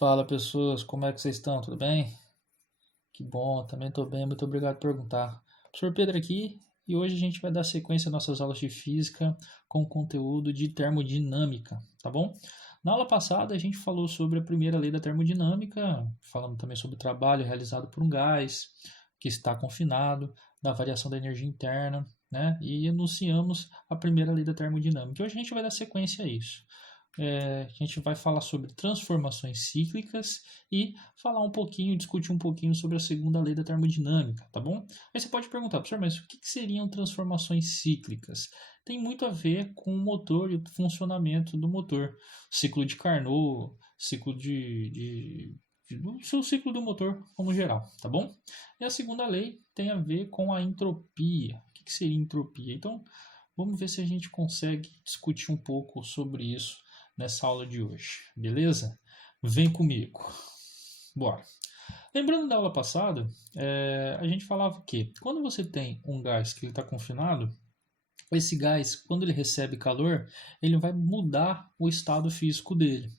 Fala pessoas, como é que vocês estão? Tudo bem? Que bom, também estou bem, muito obrigado por perguntar. Professor Pedro aqui e hoje a gente vai dar sequência às nossas aulas de física com conteúdo de termodinâmica, tá bom? Na aula passada a gente falou sobre a primeira lei da termodinâmica, falando também sobre o trabalho realizado por um gás que está confinado, da variação da energia interna, né? E enunciamos a primeira lei da termodinâmica. E hoje a gente vai dar sequência a isso. A gente vai falar sobre transformações cíclicas e falar um pouquinho, discutir um pouquinho sobre a segunda lei da termodinâmica, tá bom? Aí você pode perguntar, professor, mas o que seriam transformações cíclicas? Tem muito a ver com o motor e o funcionamento do motor. Ciclo de Carnot, ciclo o seu ciclo do motor como geral, tá bom? E a segunda lei tem a ver com a entropia. O que seria entropia? Então, vamos ver se a gente consegue discutir um pouco sobre isso nessa aula de hoje, beleza? Vem comigo. Bora. Lembrando da aula passada, a gente falava que quando você tem um gás que está confinado, esse gás, quando ele recebe calor, ele vai mudar o estado físico dele.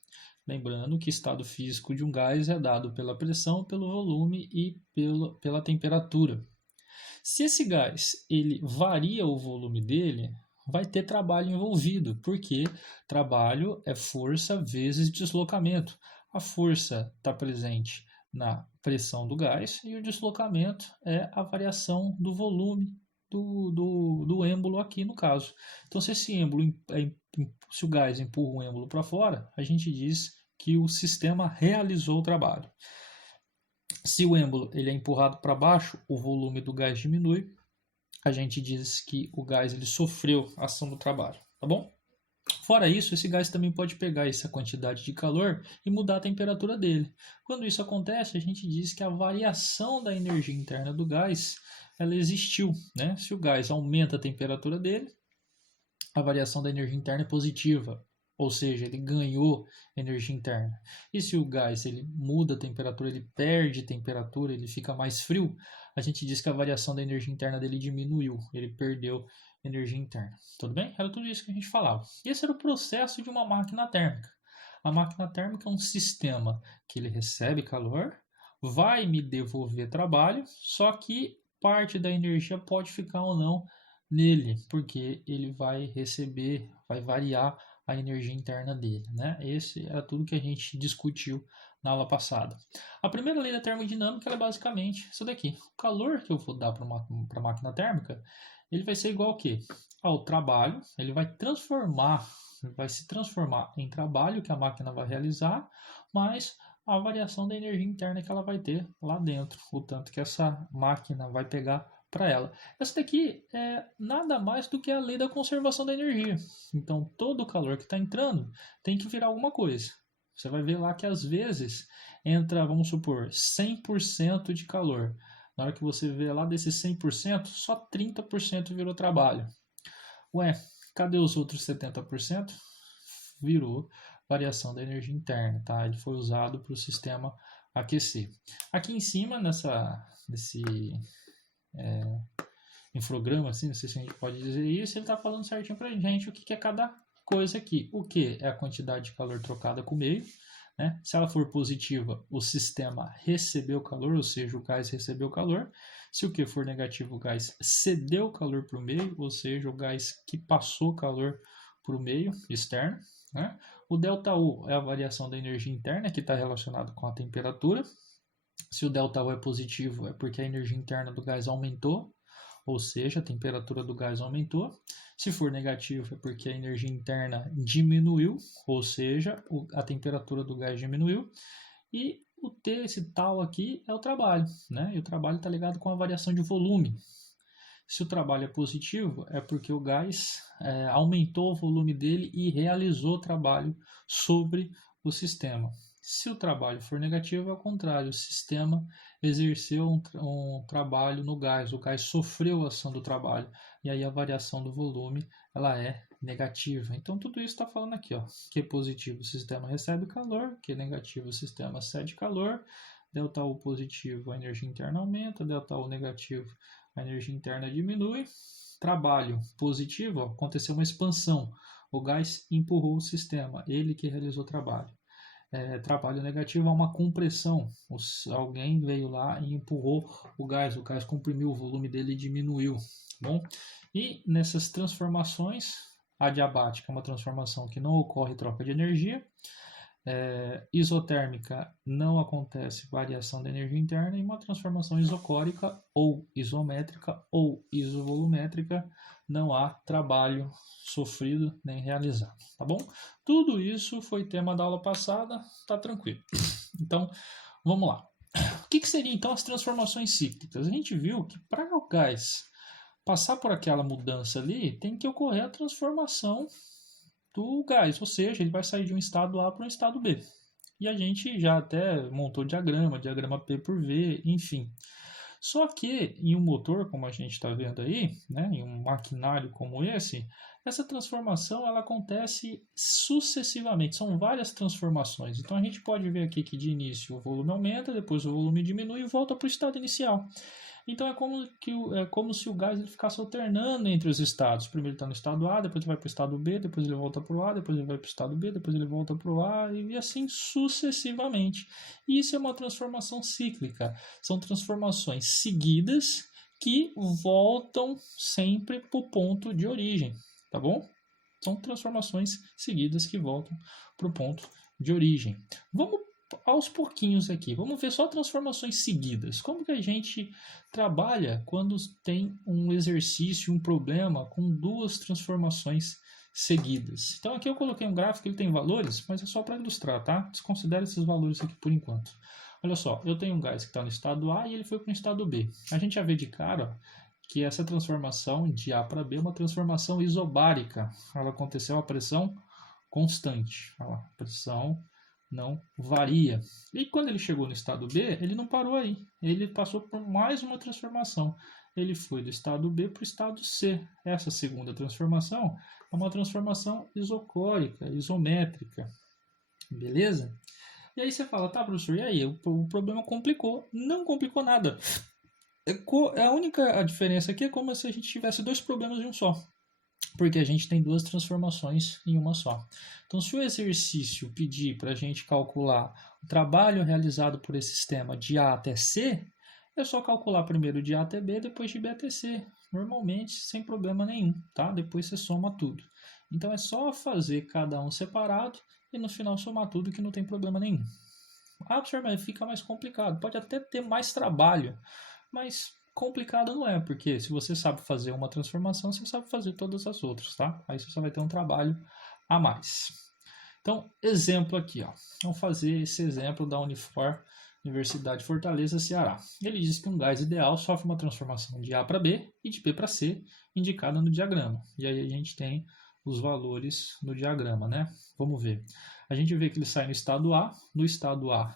Lembrando que o estado físico de um gás é dado pela pressão, pelo volume e pela temperatura. Se esse gás ele varia o volume dele, vai ter trabalho envolvido, porque trabalho é força vezes deslocamento. A força está presente na pressão do gás e o deslocamento é a variação do volume do êmbolo aqui no caso. Então, se esse êmbolo, se o gás empurra um êmbolo para fora, a gente diz que o sistema realizou o trabalho. Se o êmbolo ele é empurrado para baixo, o volume do gás diminui. A gente diz que o gás ele sofreu a ação do trabalho, tá bom? Fora isso, esse gás também pode pegar essa quantidade de calor e mudar a temperatura dele. Quando isso acontece, a gente diz que a variação da energia interna do gás ela existiu, né? Se o gás aumenta a temperatura dele, a variação da energia interna é positiva, ou seja, ele ganhou energia interna. E se o gás ele muda a temperatura, ele perde temperatura, ele fica mais frio, a gente diz que a variação da energia interna dele diminuiu, ele perdeu energia interna. Tudo bem? Era tudo isso que a gente falava. E esse era o processo de uma máquina térmica. A máquina térmica é um sistema que ele recebe calor, vai me devolver trabalho, só que parte da energia pode ficar ou não nele, porque ele vai receber, vai variar a energia interna dele, né? Esse era tudo que a gente discutiu na aula passada. A primeira lei da termodinâmica é basicamente isso daqui. O calor que eu vou dar para a máquina térmica, ele vai ser igual ao quê? Ao trabalho, ele vai se transformar em trabalho que a máquina vai realizar, mais a variação da energia interna que ela vai ter lá dentro, o tanto que essa máquina vai pegar para ela. Essa daqui é nada mais do que a lei da conservação da energia. Então, todo o calor que está entrando tem que virar alguma coisa. Você vai ver lá que às vezes entra, vamos supor, 100% de calor. Na hora que você vê lá desses 100%, só 30% virou trabalho. Ué, cadê os outros 70%? Virou variação da energia interna, tá? Ele foi usado para o sistema aquecer. Aqui em cima, nesse infograma, assim, não sei se a gente pode dizer isso, ele está falando certinho para a gente o que é cada coisa aqui. O que é a quantidade de calor trocada com o meio, né? Se ela for positiva, o sistema recebeu calor, ou seja, o gás recebeu calor. Se o que for negativo, o gás cedeu calor para o meio, ou seja, o gás que passou calor para o meio externo. Né? O ΔU é a variação da energia interna que está relacionado com a temperatura. Se o ΔU é positivo, é porque a energia interna do gás aumentou, ou seja, a temperatura do gás aumentou. Se for negativo, é porque a energia interna diminuiu, ou seja, a temperatura do gás diminuiu. E o T, esse tal aqui, é o trabalho, né? E o trabalho está ligado com a variação de volume. Se o trabalho é positivo, é porque o gás aumentou o volume dele e realizou o trabalho sobre o sistema. Se o trabalho for negativo, é o contrário, o sistema exerceu um trabalho no gás, o gás sofreu a ação do trabalho, e aí a variação do volume ela é negativa. Então tudo isso está falando aqui, ó, que positivo o sistema recebe calor, que negativo o sistema cede calor, ΔU positivo a energia interna aumenta, ΔU negativo a energia interna diminui. Trabalho positivo, aconteceu uma expansão, o gás empurrou o sistema, ele que realizou o trabalho. trabalho negativo a uma compressão. Alguém veio lá e empurrou o gás comprimiu, o volume dele diminuiu. Bom, e nessas transformações, adiabática é uma transformação que não ocorre troca de energia, isotérmica não acontece variação da energia interna, e uma transformação isocórica ou isométrica ou isovolumétrica não há trabalho sofrido nem realizado, tá bom? Tudo isso foi tema da aula passada, tá tranquilo. Então, vamos lá. O que seriam então as transformações cíclicas? A gente viu que para o gás passar por aquela mudança ali, tem que ocorrer a transformação do gás, ou seja, ele vai sair de um estado A para um estado B. E a gente já até montou diagrama P por V, enfim. Só que em um motor, como a gente está vendo aí, né, em um maquinário como esse, essa transformação ela acontece sucessivamente, são várias transformações. Então a gente pode ver aqui que de início o volume aumenta, depois o volume diminui e volta para o estado inicial. Então é como se o gás ele ficasse alternando entre os estados. Primeiro ele está no estado A, depois ele vai para o estado B, depois ele volta para o A, depois ele vai para o estado B, depois ele volta para o A e assim sucessivamente. E isso é uma transformação cíclica. São transformações seguidas que voltam sempre para o ponto de origem, tá bom? São transformações seguidas que voltam para o ponto de origem. Vamos aos pouquinhos aqui. Vamos ver só transformações seguidas. Como que a gente trabalha quando tem um exercício, um problema com duas transformações seguidas? Então aqui eu coloquei um gráfico, ele tem valores, mas é só para ilustrar, tá? Desconsidere esses valores aqui por enquanto. Olha só, eu tenho um gás que está no estado A e ele foi para o estado B. A gente já vê de cara que essa transformação de A para B é uma transformação isobárica. Ela aconteceu a pressão constante. Olha lá, pressão não varia. E quando ele chegou no estado B, ele não parou aí. Ele passou por mais uma transformação. Ele foi do estado B para o estado C. Essa segunda transformação é uma transformação isocórica, isométrica. Beleza? E aí você fala, tá, professor, e aí? O problema complicou. Não complicou nada. A única diferença aqui é como se a gente tivesse dois problemas em um só, porque a gente tem duas transformações em uma só. Então, se o exercício pedir para a gente calcular o trabalho realizado por esse sistema de A até C, é só calcular primeiro de A até B, depois de B até C, normalmente sem problema nenhum, tá? Depois você soma tudo. Então, é só fazer cada um separado e no final somar tudo que não tem problema nenhum. Ah, professor, mas fica mais complicado. Pode até ter mais trabalho, mas complicado não é, porque se você sabe fazer uma transformação, você sabe fazer todas as outras, tá? Aí você só vai ter um trabalho a mais. Então, exemplo aqui, ó. Vamos fazer esse exemplo da Unifor, Universidade de Fortaleza, Ceará. Ele diz que um gás ideal sofre uma transformação de A para B e de B para C, indicada no diagrama. E aí a gente tem os valores no diagrama, né? Vamos ver. A gente vê que ele sai no estado A. No estado A,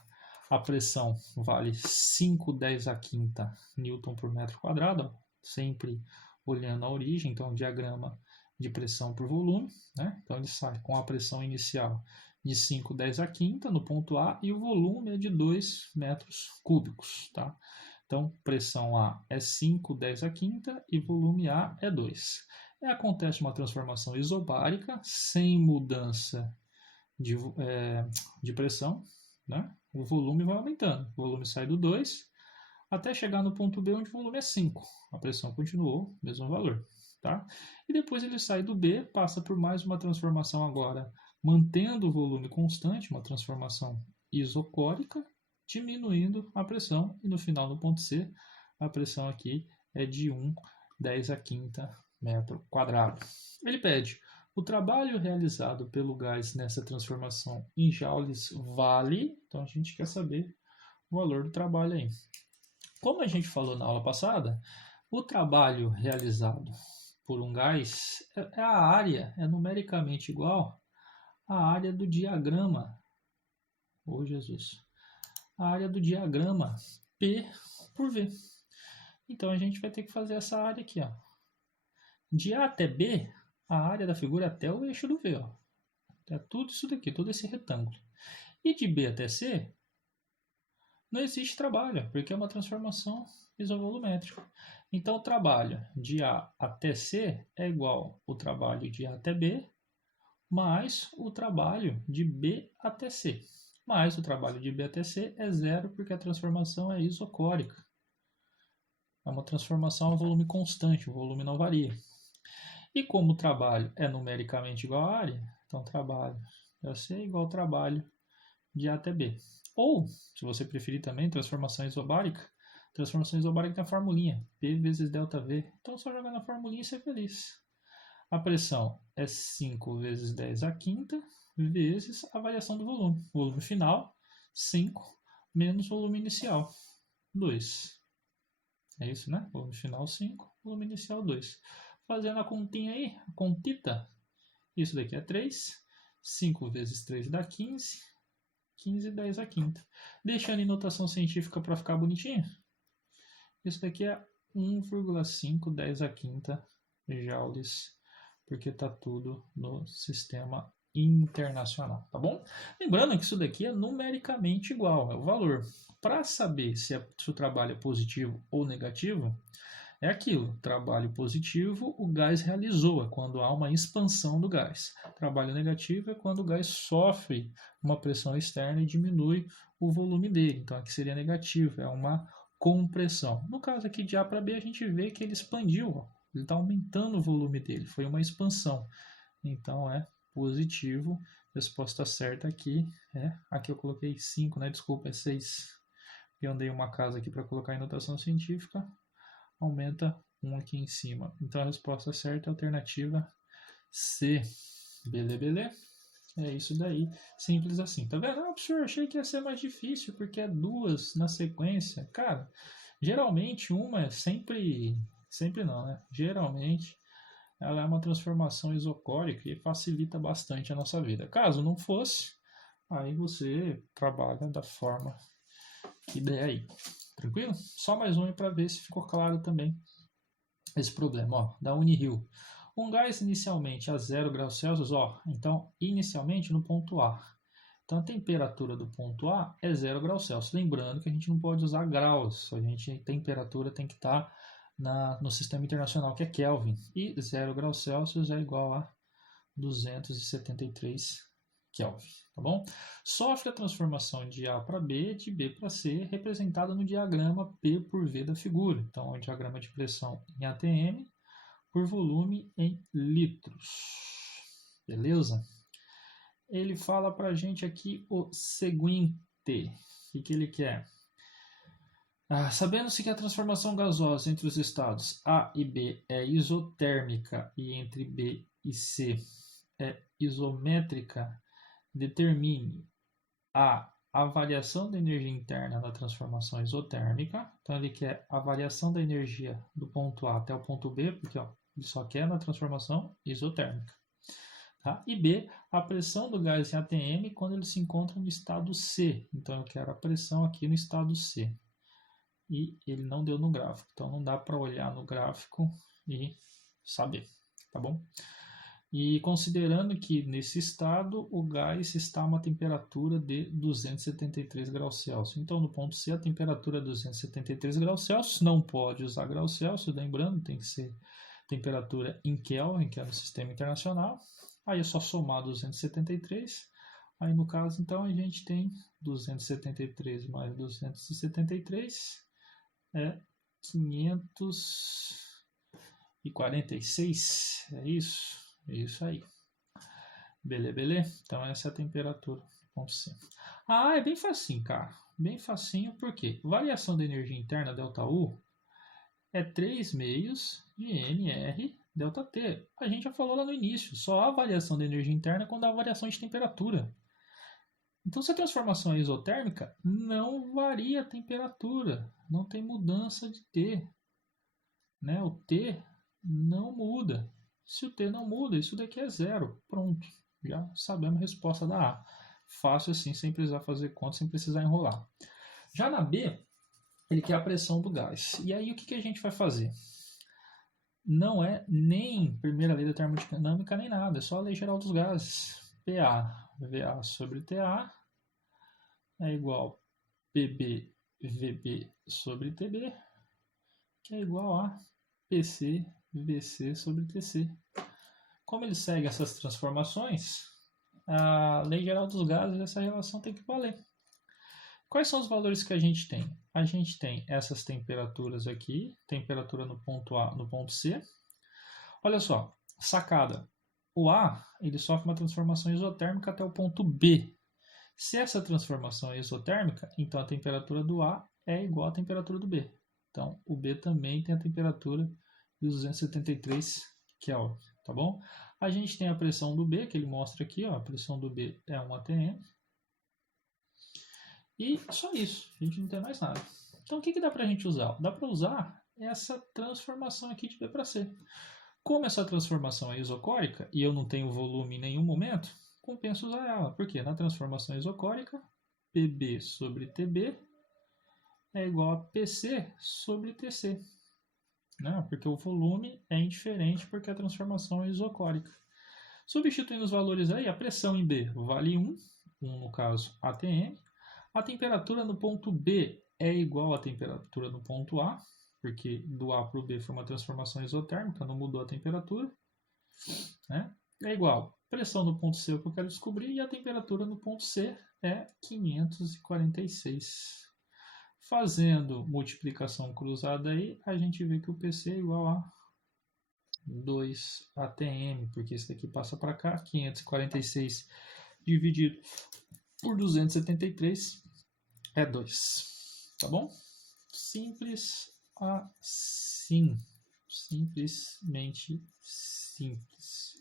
a pressão vale 5/10 a quinta Newton por metro quadrado, sempre olhando a origem, então diagrama de pressão por volume, né? Então ele sai com a pressão inicial de 5/10 a quinta no ponto A e o volume é de 2 metros cúbicos, tá? Então pressão A é 5/10 a quinta e volume A é 2. Acontece uma transformação isobárica sem mudança de pressão, né? O volume vai aumentando. O volume sai do 2 até chegar no ponto B, onde o volume é 5. A pressão continuou, mesmo valor. Tá? E depois ele sai do B, passa por mais uma transformação agora, mantendo o volume constante, uma transformação isocórica, diminuindo a pressão. E no final, no ponto C, a pressão aqui é de 1/10 a quinta metro quadrado. Ele pede o trabalho realizado pelo gás nessa transformação em joules vale, então a gente quer saber o valor do trabalho aí. Como a gente falou na aula passada, o trabalho realizado por um gás é a área, é numericamente igual à área do diagrama. Oh, Jesus! A área do diagrama P por V. Então a gente vai ter que fazer essa área aqui, ó. De A até B, a área da figura até o eixo do V, ó. É tudo isso daqui, todo esse retângulo. E de B até C, não existe trabalho, porque é uma transformação isovolumétrica. Então, o trabalho de A até C é igual ao trabalho de A até B, mais o trabalho de B até C. mais o trabalho de B até C é zero, porque a transformação é isocórica. É uma transformação a volume constante, o volume não varia. E como o trabalho é numericamente igual à área, então trabalho de AC é igual ao trabalho de A até B. Ou, se você preferir também, transformação isobárica. Transformação isobárica tem a formulinha, P vezes ΔV. Então, só jogar na formulinha e ser feliz. A pressão é 5 vezes 10 à quinta, vezes a variação do volume. Volume final, 5, menos volume inicial, 2. É isso, né? Volume final, 5, volume inicial, 2. Fazendo a continha aí, a contita, isso daqui é 3. 5 vezes 3 dá 15. 15 e 10 à quinta. Deixando em notação científica para ficar bonitinho, isso daqui é 1,5 10 à quinta joules, porque está tudo no sistema internacional, tá bom? Lembrando que isso daqui é numericamente igual, é o valor. Para saber se o trabalho é positivo ou negativo, é aquilo, trabalho positivo, o gás realizou, é quando há uma expansão do gás. Trabalho negativo é quando o gás sofre uma pressão externa e diminui o volume dele. Então aqui seria negativo, é uma compressão. No caso aqui de A para B, a gente vê que ele expandiu, ó. Ele está aumentando o volume dele, foi uma expansão. Então é positivo. Resposta certa aqui é. Aqui eu coloquei 5, né? Desculpa, é 6. Eu andei uma casa aqui para colocar em notação científica. Aumenta 1 aqui em cima. Então a resposta certa é a alternativa C. Beleza? É isso daí. Simples assim. Tá vendo? Ah, professor, achei que ia ser mais difícil porque é duas na sequência. Cara, geralmente uma é sempre. Sempre não, né? Geralmente ela é uma transformação isocórica e facilita bastante a nossa vida. Caso não fosse, aí você trabalha da forma que der aí. Tranquilo? Só mais um para ver se ficou claro também esse problema. Ó, da Unirio. Um gás inicialmente a 0 graus Celsius, ó, então inicialmente no ponto A. Então a temperatura do ponto A é 0 graus Celsius. Lembrando que a gente não pode usar graus, a temperatura tem que estar no sistema internacional, que é Kelvin. E 0 graus Celsius é igual a 273 Kelvin, tá bom? Sofre a transformação de A para B, de B para C, representada no diagrama P por V da figura. Então, é o diagrama de pressão em ATM por volume em litros. Beleza? Ele fala para a gente aqui o seguinte: o que ele quer? Sabendo-se que a transformação gasosa entre os estados A e B é isotérmica e entre B e C é isométrica, determine a variação da energia interna da transformação isotérmica. Então ele quer a variação da energia do ponto A até o ponto B, porque ó, ele só quer na transformação isotérmica. Tá? E B, a pressão do gás em ATM quando ele se encontra no estado C. Então eu quero a pressão aqui no estado C. E ele não deu no gráfico, então não dá para olhar no gráfico e saber, tá bom? E considerando que nesse estado o gás está a uma temperatura de 273 graus Celsius. Então no ponto C a temperatura é 273 graus Celsius, não pode usar graus Celsius, lembrando, tem que ser temperatura em Kelvin, que é no sistema internacional. Aí é só somar 273. Aí no caso então a gente tem 273 mais 273 é 546, é isso? É isso aí. Beleza? Então essa é a temperatura. Ponto C. É bem facinho, cara. Bem facinho, porque variação da energia interna, ΔU, é 3 meios de nR ΔT. A gente já falou lá no início, só há variação da energia interna quando há variação de temperatura. Então, se a transformação é isotérmica, não varia a temperatura, não tem mudança de T. Né? O T não muda. Se o T não muda, isso daqui é zero. Pronto, já sabemos a resposta da A. Fácil assim, sem precisar fazer conta, sem precisar enrolar. Já na B, ele quer a pressão do gás. E aí o que a gente vai fazer? Não é nem primeira lei da termodinâmica nem nada, é só a lei geral dos gases. PA, VA sobre TA é igual PB, VB sobre TB, que é igual a PC, VC sobre TC. Como ele segue essas transformações, a lei geral dos gases, essa relação tem que valer. Quais são os valores que a gente tem? A gente tem essas temperaturas aqui, temperatura no ponto A, no ponto C. Olha só, sacada. O A, ele sofre uma transformação isotérmica até o ponto B. Se essa transformação é isotérmica, então a temperatura do A é igual à temperatura do B. Então, o B também tem a temperatura de 273 Kelvin, tá bom? A gente tem a pressão do B, que ele mostra aqui, ó, a pressão do B é 1 atm. E só isso, a gente não tem mais nada. Então, o que dá para a gente usar? Dá para usar essa transformação aqui de B para C. Como essa transformação é isocórica e eu não tenho volume em nenhum momento, compensa usar ela. Porque na transformação isocórica, PB sobre TB é igual a PC sobre TC. Né? Porque o volume é indiferente porque a transformação é isocórica. Substituindo os valores aí, a pressão em B vale 1 no caso ATM. A temperatura no ponto B é igual à temperatura no ponto A, porque do A para o B foi uma transformação isotérmica, não mudou a temperatura. Né? É igual. Pressão no ponto C é o que eu quero descobrir e a temperatura no ponto C é 546. Fazendo multiplicação cruzada aí, a gente vê que o PC é igual a 2 ATM, porque esse daqui passa para cá, 546 dividido por 273 é 2, tá bom? Simples assim, simplesmente simples.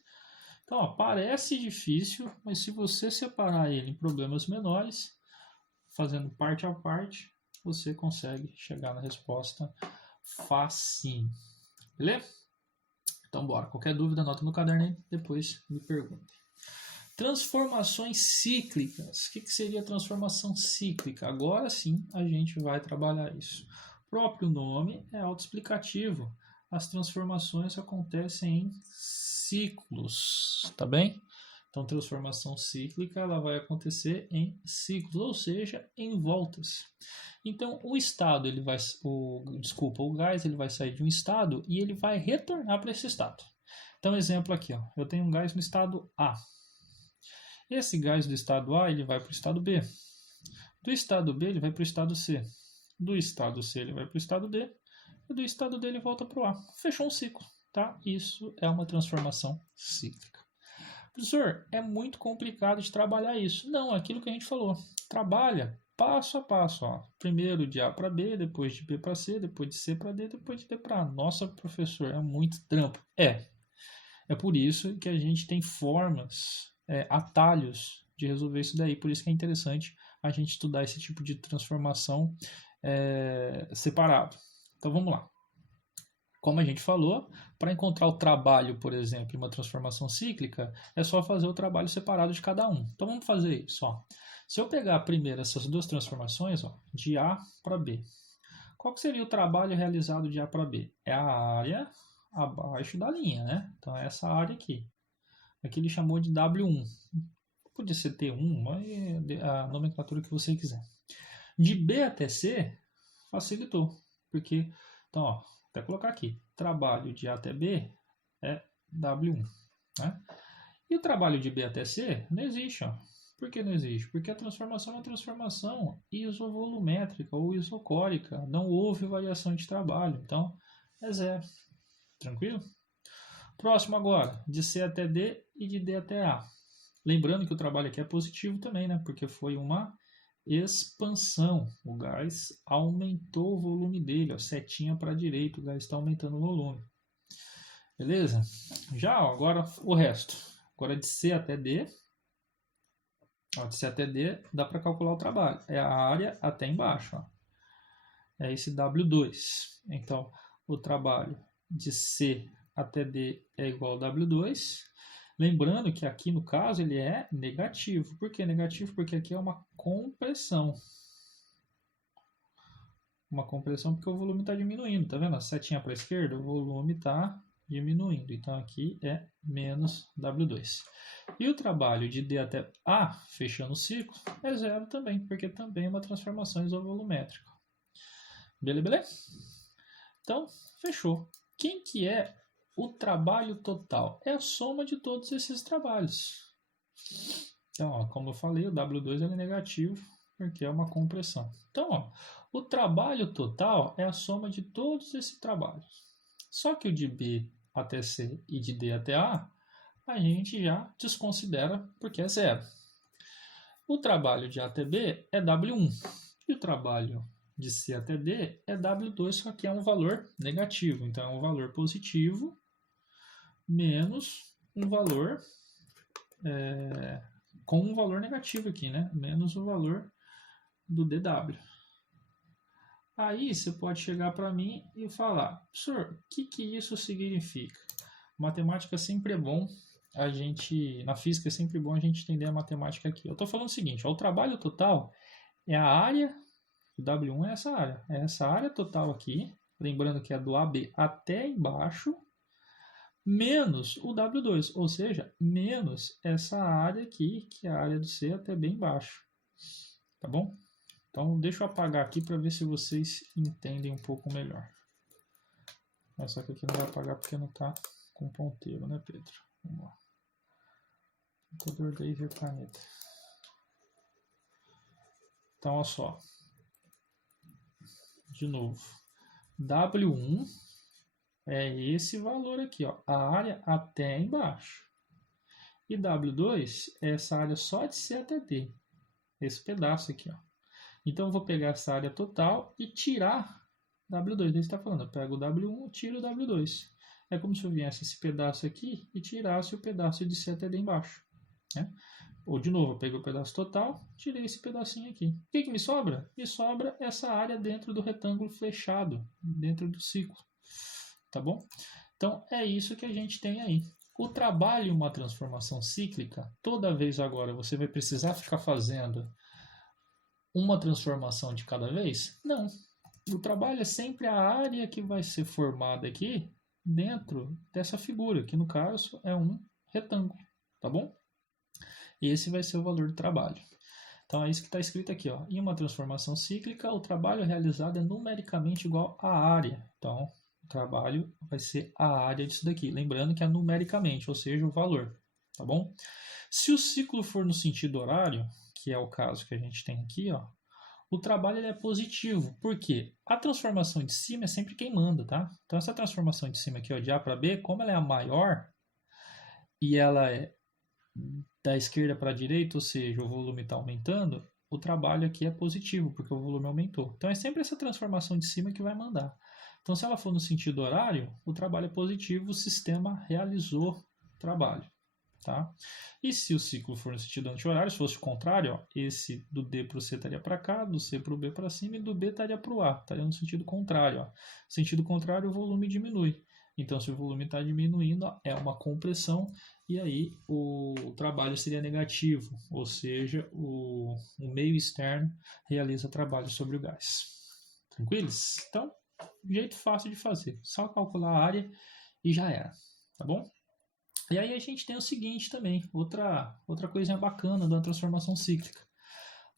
Então, ó, parece difícil, mas se você separar ele em problemas menores, fazendo parte a parte, você consegue chegar na resposta facinho. Beleza? Então, bora. Qualquer dúvida, anota no caderno aí, depois me pergunte. Transformações cíclicas. O que seria transformação cíclica? Agora sim a gente vai trabalhar isso. O próprio nome é autoexplicativo. As transformações acontecem em ciclos, tá bem? Então, transformação cíclica ela vai acontecer em ciclos, ou seja, em voltas. Então, o estado, o gás ele vai sair de um estado e ele vai retornar para esse estado. Então, exemplo aqui, ó, eu tenho um gás no estado A. Esse gás do estado A ele vai para o estado B. Do estado B ele vai para o estado C. Do estado C ele vai para o estado D. E do estado D ele volta para o A. Fechou um ciclo, tá? Isso é uma transformação cíclica. Professor, é muito complicado de trabalhar isso. Não, é aquilo que a gente falou. Trabalha passo a passo. Ó. Primeiro de A para B, depois de B para C, depois de C para D, depois de D para A. Nossa, professor, é muito trampo. É por isso que a gente tem formas, atalhos de resolver isso daí. Por isso que é interessante a gente estudar esse tipo de transformação separado. Então vamos lá. Como a gente falou, para encontrar o trabalho, por exemplo, em uma transformação cíclica, é só fazer o trabalho separado de cada um. Então vamos fazer isso. Ó. Se eu pegar primeiro essas duas transformações, ó, de A para B, qual que seria o trabalho realizado de A para B? É a área abaixo da linha, né? Então é essa área aqui. Aqui ele chamou de W1. Pode ser T1, mas a nomenclatura que você quiser. De B até C, facilitou. Porque, então, ó, até colocar aqui, trabalho de A até B é W1. Né? E o trabalho de B até C não existe. Ó. Por que não existe? Porque a transformação é uma transformação isovolumétrica ou isocórica. Não houve variação de trabalho. Então, é zero. Tranquilo? Próximo agora, de C até D e de D até A. Lembrando que o trabalho aqui é positivo também, né? Porque foi uma expansão. O gás aumentou o volume dele, ó, setinha para a direita, o gás está aumentando o volume. Beleza? Já, ó, agora o resto. Agora de C até D. Ó, de C até D dá para calcular o trabalho. É a área até embaixo. Ó. É esse W2. Então, o trabalho de C até D é igual a W2. Lembrando que aqui no caso ele é negativo. Por que negativo? Porque aqui é uma compressão. Uma compressão porque o volume está diminuindo. Tá vendo? A setinha para a esquerda, o volume está diminuindo. Então aqui é menos W2. E o trabalho de D até A, fechando o ciclo, é zero também, porque também é uma transformação isovolumétrica. Beleza? Então, fechou. Quem que é o trabalho total? É a soma de todos esses trabalhos. Então, ó, como eu falei, o W2 ele é negativo porque é uma compressão. Então, ó, o trabalho total é a soma de todos esses trabalhos. Só que o de B até C e de D até A, a gente já desconsidera porque é zero. O trabalho de A até B é W1 e o trabalho de C até D é W2, só que é um valor negativo. Então, é um valor positivo menos um valor com um valor negativo aqui, né? Menos o valor do DW. Aí você pode chegar para mim e falar, professor, o que isso significa? Matemática sempre é bom, na física é sempre bom a gente entender a matemática aqui. Eu estou falando o seguinte, ó, o trabalho total é a área, o W1 é essa área total aqui, lembrando que é do AB até embaixo, menos o W2, ou seja, menos essa área aqui, que é a área do C até bem embaixo. Tá bom? Então, deixa eu apagar aqui para ver se vocês entendem um pouco melhor. Mas só que aqui não vai apagar porque não está com ponteiro, né, Pedro? Vamos lá. Computador da Iver Planeta. Então, olha só. De novo. W1 é esse valor aqui, ó, a área até embaixo. E W2 é essa área só de C até D. Esse pedaço aqui, ó. Então, eu vou pegar essa área total e tirar W2. Ele está falando, eu pego o W1 e tiro o W2. É como se eu viesse esse pedaço aqui e tirasse o pedaço de C até D embaixo. Né? Ou, de novo, eu peguei o pedaço total, tirei esse pedacinho aqui. O que me sobra? Me sobra essa área dentro do retângulo flechado, dentro do ciclo. Tá bom? Então, é isso que a gente tem aí. O trabalho em uma transformação cíclica, toda vez agora você vai precisar ficar fazendo uma transformação de cada vez? Não. O trabalho é sempre a área que vai ser formada aqui dentro dessa figura, que no caso é um retângulo, tá bom? Esse vai ser o valor do trabalho. Então é isso que está escrito aqui, ó. Em uma transformação cíclica, o trabalho realizado é numericamente igual à área. Então, o trabalho vai ser a área disso daqui. Lembrando que é numericamente, ou seja, o valor, tá bom? Se o ciclo for no sentido horário, que é o caso que a gente tem aqui, ó, o trabalho ele é positivo. Por quê? A transformação de cima é sempre quem manda, tá? Então, essa transformação de cima aqui, ó, de A para B, como ela é a maior e ela é da esquerda para a direita, ou seja, o volume está aumentando, o trabalho aqui é positivo, porque o volume aumentou. Então, é sempre essa transformação de cima que vai mandar. Então, se ela for no sentido horário, o trabalho é positivo, o sistema realizou o trabalho. Tá? E se o ciclo for no sentido anti-horário, se fosse o contrário, ó, esse do D para o C estaria para cá, do C para o B para cima e do B estaria para o A, estaria no sentido contrário. Ó. Sentido contrário, o volume diminui. Então, se o volume está diminuindo, ó, é uma compressão e aí o trabalho seria negativo, ou seja, o meio externo realiza trabalho sobre o gás. Tranquilos? Então, jeito fácil de fazer, só calcular a área e já era, tá bom? E aí a gente tem o seguinte também, outra coisinha bacana da transformação cíclica.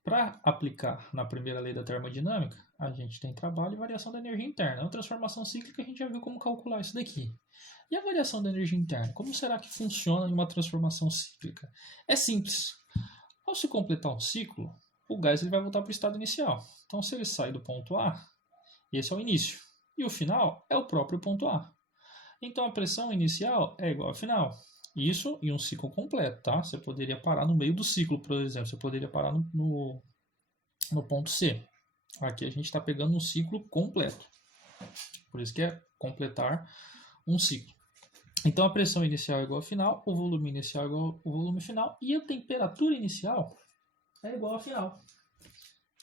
Para aplicar na primeira lei da termodinâmica, a gente tem trabalho e variação da energia interna. Na transformação cíclica a gente já viu como calcular isso daqui. E a variação da energia interna? Como será que funciona em uma transformação cíclica? É simples. Ao se completar um ciclo, o gás ele vai voltar para o estado inicial. Então, se ele sai do ponto A, esse é o início. E o final é o próprio ponto A. Então a pressão inicial é igual à final. Isso em um ciclo completo, tá? Você poderia parar no meio do ciclo, por exemplo. Você poderia parar no ponto C. Aqui a gente está pegando um ciclo completo. Por isso que é completar um ciclo. Então a pressão inicial é igual ao final, o volume inicial é igual ao volume final e a temperatura inicial é igual ao final.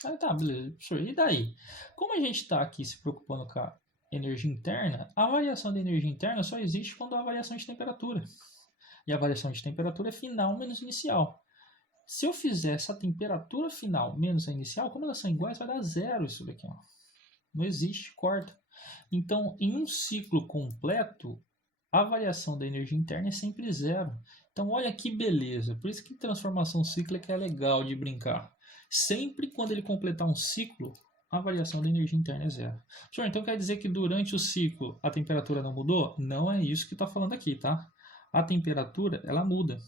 Aí tá, beleza. Professor, e daí? Como a gente está aqui se preocupando com a energia interna, a variação da energia interna só existe quando há variação de temperatura. E a variação de temperatura é final menos inicial. Se eu fizer essa temperatura final menos a inicial, como elas são iguais, vai dar zero isso daqui. Ó. Não existe, corta. Então, em um ciclo completo, a variação da energia interna é sempre zero. Então, olha que beleza. Por isso que transformação cíclica é legal de brincar. Sempre quando ele completar um ciclo, a variação da energia interna é zero. Senhor, então quer dizer que durante o ciclo a temperatura não mudou? Não é isso que está falando aqui, tá? A temperatura, ela muda.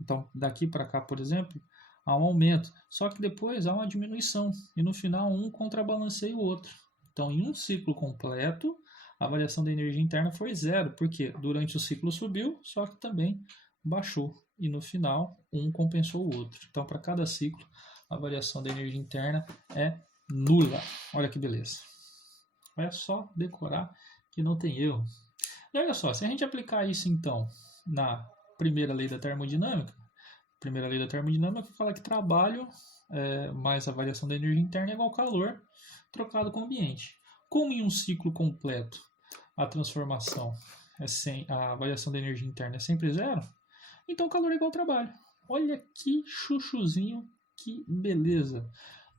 Então, daqui para cá, por exemplo, há um aumento. Só que depois há uma diminuição. E no final, um contrabalanceia o outro. Então, em um ciclo completo, a variação da energia interna foi zero. Porque durante o ciclo subiu, só que também baixou. E no final, um compensou o outro. Então, para cada ciclo, a variação da energia interna é nula. Olha que beleza. É só decorar que não tem erro. E olha só, se a gente aplicar isso então na primeira lei da termodinâmica, a primeira lei da termodinâmica fala que trabalho mais a variação da energia interna é igual ao calor trocado com o ambiente. Como em um ciclo completo a transformação a variação da energia interna é sempre zero, então o calor é igual ao trabalho. Olha que chuchuzinho, que beleza.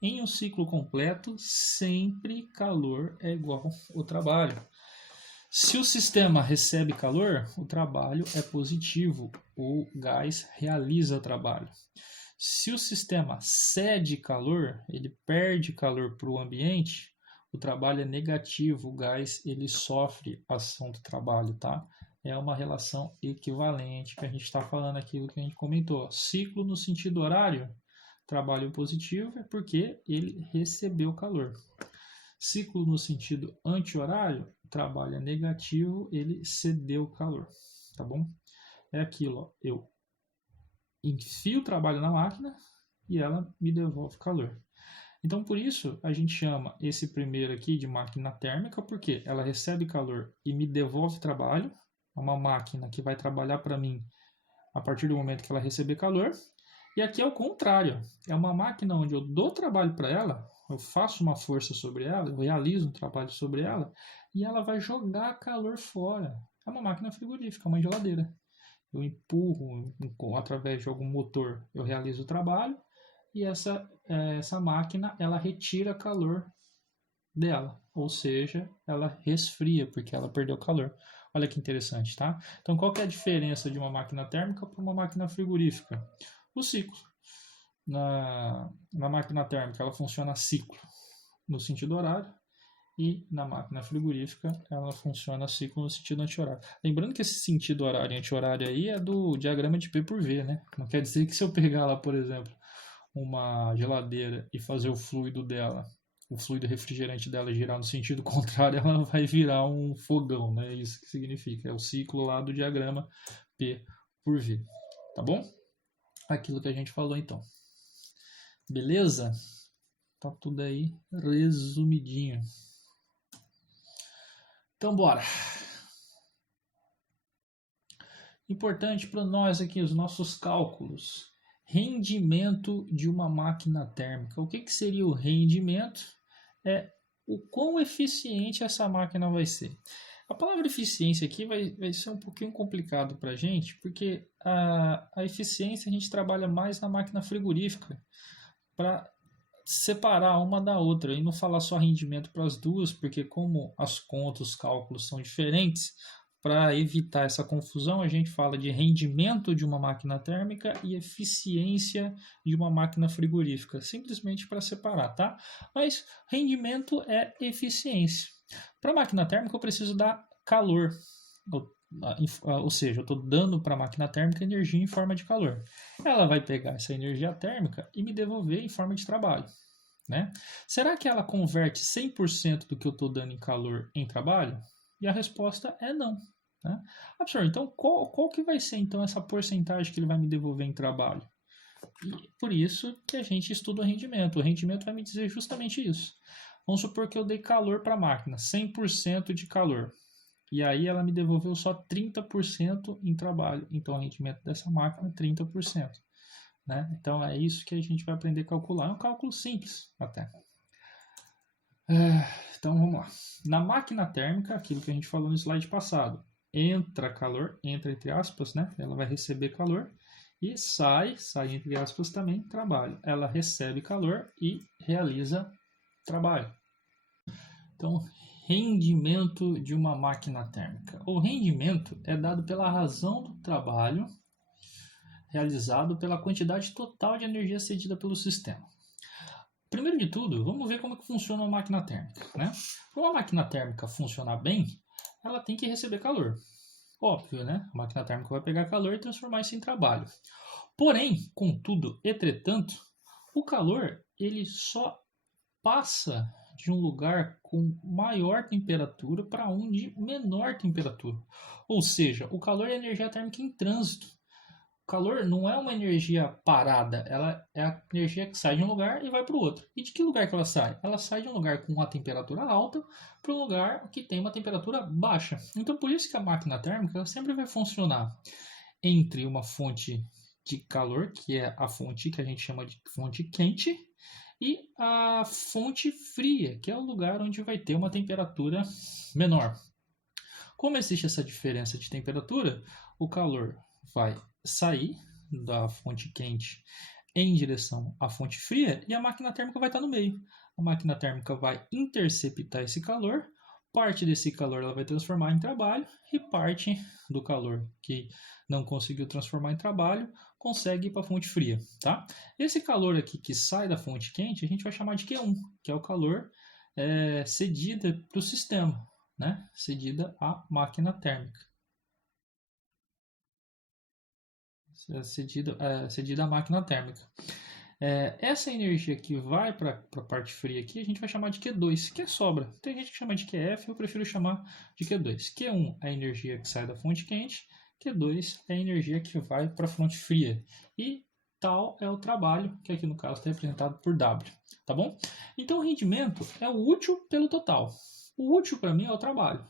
Em um ciclo completo, sempre calor é igual ao trabalho. Se o sistema recebe calor, o trabalho é positivo, o gás realiza trabalho. Se o sistema cede calor, ele perde calor para o ambiente, o trabalho é negativo, o gás ele sofre a ação do trabalho, tá? É uma relação equivalente que a gente está falando aquilo que a gente comentou. Ciclo no sentido horário, trabalho positivo é porque ele recebeu calor. Ciclo no sentido anti-horário, trabalho é negativo, ele cedeu calor, tá bom? É aquilo, ó, eu enfio o trabalho na máquina e ela me devolve calor. Então, por isso, a gente chama esse primeiro aqui de máquina térmica, porque ela recebe calor e me devolve trabalho. É uma máquina que vai trabalhar para mim a partir do momento que ela receber calor. E aqui é o contrário. É uma máquina onde eu dou trabalho para ela, eu faço uma força sobre ela, eu realizo um trabalho sobre ela, e ela vai jogar calor fora. É uma máquina frigorífica, uma geladeira. Eu empurro através de algum motor, eu realizo o trabalho, e essa máquina ela retira calor dela, ou seja, ela resfria porque ela perdeu calor. Olha que interessante, tá? Então, qual que é a diferença de uma máquina térmica para uma máquina frigorífica? O ciclo. Na máquina térmica, ela funciona a ciclo, no sentido horário, e na máquina frigorífica, ela funciona a ciclo no sentido anti-horário. Lembrando que esse sentido horário e anti-horário aí é do diagrama de P por V, né? Não quer dizer que se eu pegar lá, por exemplo, uma geladeira e fazer o fluido dela, o fluido refrigerante dela girar no sentido contrário, ela vai virar um fogão, né? É isso que significa. É o ciclo lá do diagrama P por V. Tá bom? Aquilo que a gente falou então. Beleza? Tá tudo aí resumidinho. Então, bora. Importante para nós aqui os nossos cálculos. Rendimento de uma máquina térmica. O que seria o rendimento? É o quão eficiente essa máquina vai ser. A palavra eficiência aqui vai ser um pouquinho complicado para a gente, porque a eficiência a gente trabalha mais na máquina frigorífica para separar uma da outra e não falar só rendimento para as duas, porque como as contas, os cálculos são diferentes, para evitar essa confusão, a gente fala de rendimento de uma máquina térmica e eficiência de uma máquina frigorífica, simplesmente para separar, tá? Mas rendimento é eficiência. Para a máquina térmica, eu preciso dar calor, ou seja, eu estou dando para a máquina térmica energia em forma de calor. Ela vai pegar essa energia térmica e me devolver em forma de trabalho. Né? Será que ela converte 100% do que eu estou dando em calor em trabalho? E a resposta é não. Né? Professor, então qual que vai ser então essa porcentagem que ele vai me devolver em trabalho? E por isso que a gente estuda o rendimento. O rendimento vai me dizer justamente isso. Vamos supor que eu dei calor para a máquina, 100% de calor. E aí ela me devolveu só 30% em trabalho. Então o rendimento dessa máquina é 30%. Né? Então é isso que a gente vai aprender a calcular. É um cálculo simples até. Então vamos lá. Na máquina térmica, aquilo que a gente falou no slide passado, entra calor, entra entre aspas, né? Ela vai receber calor e sai entre aspas também, trabalho. Ela recebe calor e realiza trabalho. Então, rendimento de uma máquina térmica. O rendimento é dado pela razão do trabalho realizado pela quantidade total de energia cedida pelo sistema. Primeiro de tudo, vamos ver como que funciona uma máquina térmica. Né? Para uma máquina térmica funcionar bem, ela tem que receber calor. Óbvio, né? A máquina térmica vai pegar calor e transformar isso em trabalho. Porém, contudo, entretanto, o calor ele só passa de um lugar com maior temperatura para um de menor temperatura. Ou seja, o calor é energia térmica em trânsito. O calor não é uma energia parada, ela é a energia que sai de um lugar e vai para o outro. E de que lugar que ela sai? Ela sai de um lugar com uma temperatura alta para um lugar que tem uma temperatura baixa. Então, por isso que a máquina térmica ela sempre vai funcionar entre uma fonte de calor, que é a fonte que a gente chama de fonte quente, e a fonte fria, que é o lugar onde vai ter uma temperatura menor. Como existe essa diferença de temperatura, o calor vai sair da fonte quente em direção à fonte fria e a máquina térmica vai estar no meio. A máquina térmica vai interceptar esse calor, parte desse calor ela vai transformar em trabalho e parte do calor que não conseguiu transformar em trabalho consegue ir para a fonte fria, tá? Esse calor aqui que sai da fonte quente a gente vai chamar de Q1, que é o calor cedido para o sistema, né? Cedida à máquina térmica. Cedida à máquina térmica. Essa energia que vai para a parte fria aqui, a gente vai chamar de Q2, que é sobra. Tem gente que chama de QF, eu prefiro chamar de Q2. Q1 é a energia que sai da fonte quente, Q2 é a energia que vai para a fonte fria. E tal é o trabalho, que aqui no caso está representado por W, tá bom? Então o rendimento é o útil pelo total. O útil para mim é o trabalho.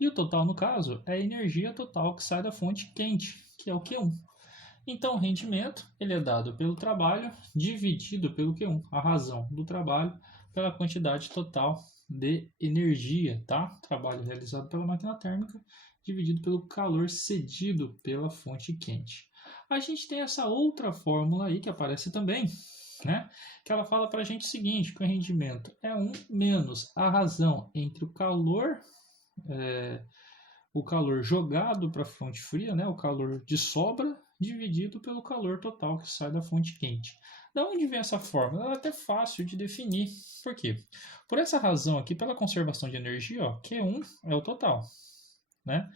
E o total, no caso, é a energia total que sai da fonte quente, que é o Q1. Então, o rendimento ele é dado pelo trabalho dividido pelo Q1, a razão do trabalho pela quantidade total de energia, tá? Trabalho realizado pela máquina térmica dividido pelo calor cedido pela fonte quente. A gente tem essa outra fórmula aí que aparece também, né? Que ela fala para a gente o seguinte, que o rendimento é 1 menos a razão entre o calor jogado para a fonte fria, né, o calor de sobra, dividido pelo calor total que sai da fonte quente. Da onde vem essa fórmula? Ela é até fácil de definir. Por quê? Por essa razão aqui, pela conservação de energia, ó, Q1 é o total, né?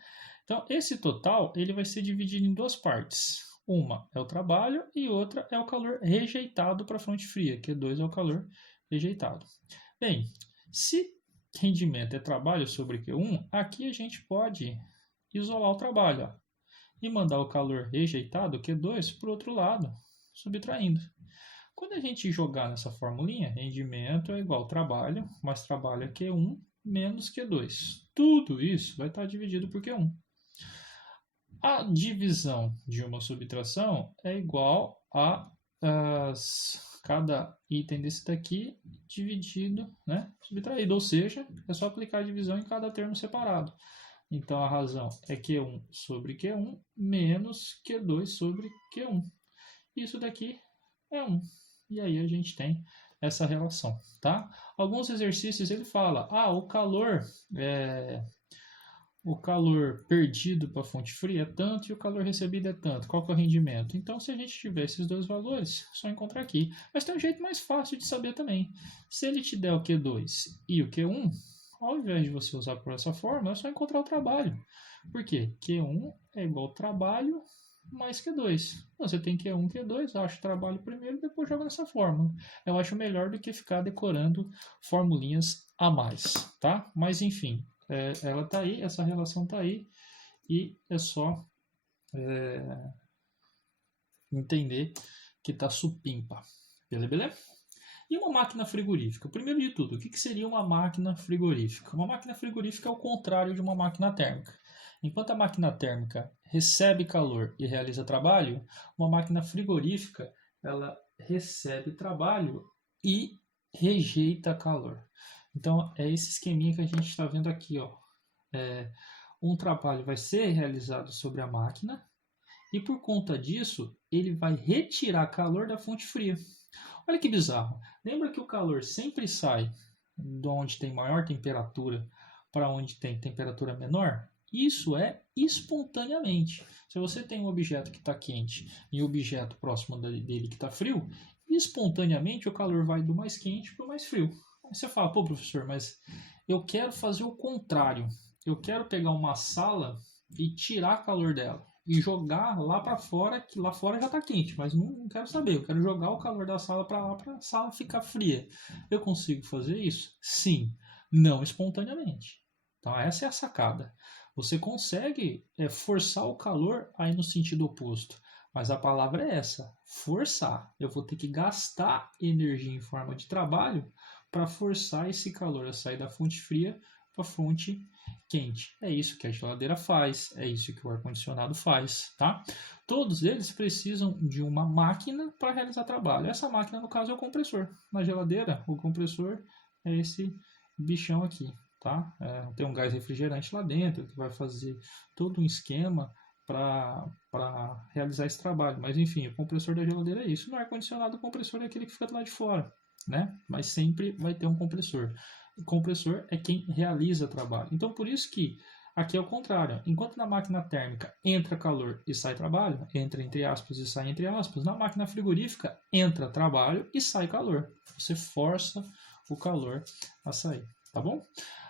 Então, esse total ele vai ser dividido em duas partes. Uma é o trabalho e outra é o calor rejeitado para a fonte fria. Q2 é o calor rejeitado. Bem, se rendimento é trabalho sobre Q1, aqui a gente pode isolar o trabalho, ó, e mandar o calor rejeitado, Q2, para o outro lado, subtraindo. Quando a gente jogar nessa formulinha, rendimento é igual trabalho, mais trabalho é Q1 menos Q2. Tudo isso vai estar dividido por Q1. A divisão de uma subtração é igual a cada item desse daqui dividido, né, subtraído, ou seja, é só aplicar a divisão em cada termo separado. Então a razão é Q1 sobre Q1 menos Q2 sobre Q1. Isso daqui é 1. E aí a gente tem essa relação, tá? Alguns exercícios ele fala, o calor perdido para a fonte fria é tanto e o calor recebido é tanto. Qual que é o rendimento? Então, se a gente tiver esses dois valores, é só encontrar aqui. Mas tem um jeito mais fácil de saber também. Se ele te der o Q2 e o Q1, ao invés de você usar por essa forma, é só encontrar o trabalho. Por quê? Q1 é igual ao trabalho mais Q2. Você tem Q1, Q2, acha o trabalho primeiro, depois joga nessa fórmula. Eu acho melhor do que ficar decorando formulinhas a mais, tá? Mas enfim, ela está aí, essa relação está aí, e é só entender que está supimpa. Beleza? E uma máquina frigorífica? Primeiro de tudo, o que seria uma máquina frigorífica? Uma máquina frigorífica é o contrário de uma máquina térmica. Enquanto a máquina térmica recebe calor e realiza trabalho, uma máquina frigorífica ela recebe trabalho e rejeita calor. Então é esse esqueminha que a gente está vendo aqui, ó. Um trabalho vai ser realizado sobre a máquina e por conta disso ele vai retirar calor da fonte fria. Olha que bizarro. Lembra que o calor sempre sai de onde tem maior temperatura para onde tem temperatura menor? Isso é espontaneamente. Se você tem um objeto que está quente e um objeto próximo dele que está frio, espontaneamente o calor vai do mais quente para o mais frio. Aí você fala, pô, professor, mas eu quero fazer o contrário. Eu quero pegar uma sala e tirar calor dela. e jogar lá para fora, que lá fora já está quente, mas não quero saber, eu quero jogar o calor da sala para lá para a sala ficar fria. Eu consigo fazer isso? Sim, não espontaneamente. Então essa é a sacada. Você consegue forçar o calor aí no sentido oposto, mas a palavra é essa, forçar. Eu vou ter que gastar energia em forma de trabalho para forçar esse calor a sair da fonte fria para a fonte quente. É isso que a geladeira faz, é isso que o ar-condicionado faz, tá? Todos eles precisam de uma máquina para realizar trabalho. Essa máquina, no caso, é o compressor. Na geladeira, o compressor é esse bichão aqui, tá? Tem um gás refrigerante lá dentro que vai fazer todo um esquema para realizar esse trabalho. Mas enfim, o compressor da geladeira é isso. No ar-condicionado, o compressor é aquele que fica do lado de fora, né? Mas sempre vai ter um compressor. O compressor é quem realiza o trabalho. Então, por isso que aqui é o contrário. Enquanto na máquina térmica entra calor e sai trabalho, entra entre aspas e sai entre aspas, na máquina frigorífica entra trabalho e sai calor. Você força o calor a sair, tá bom?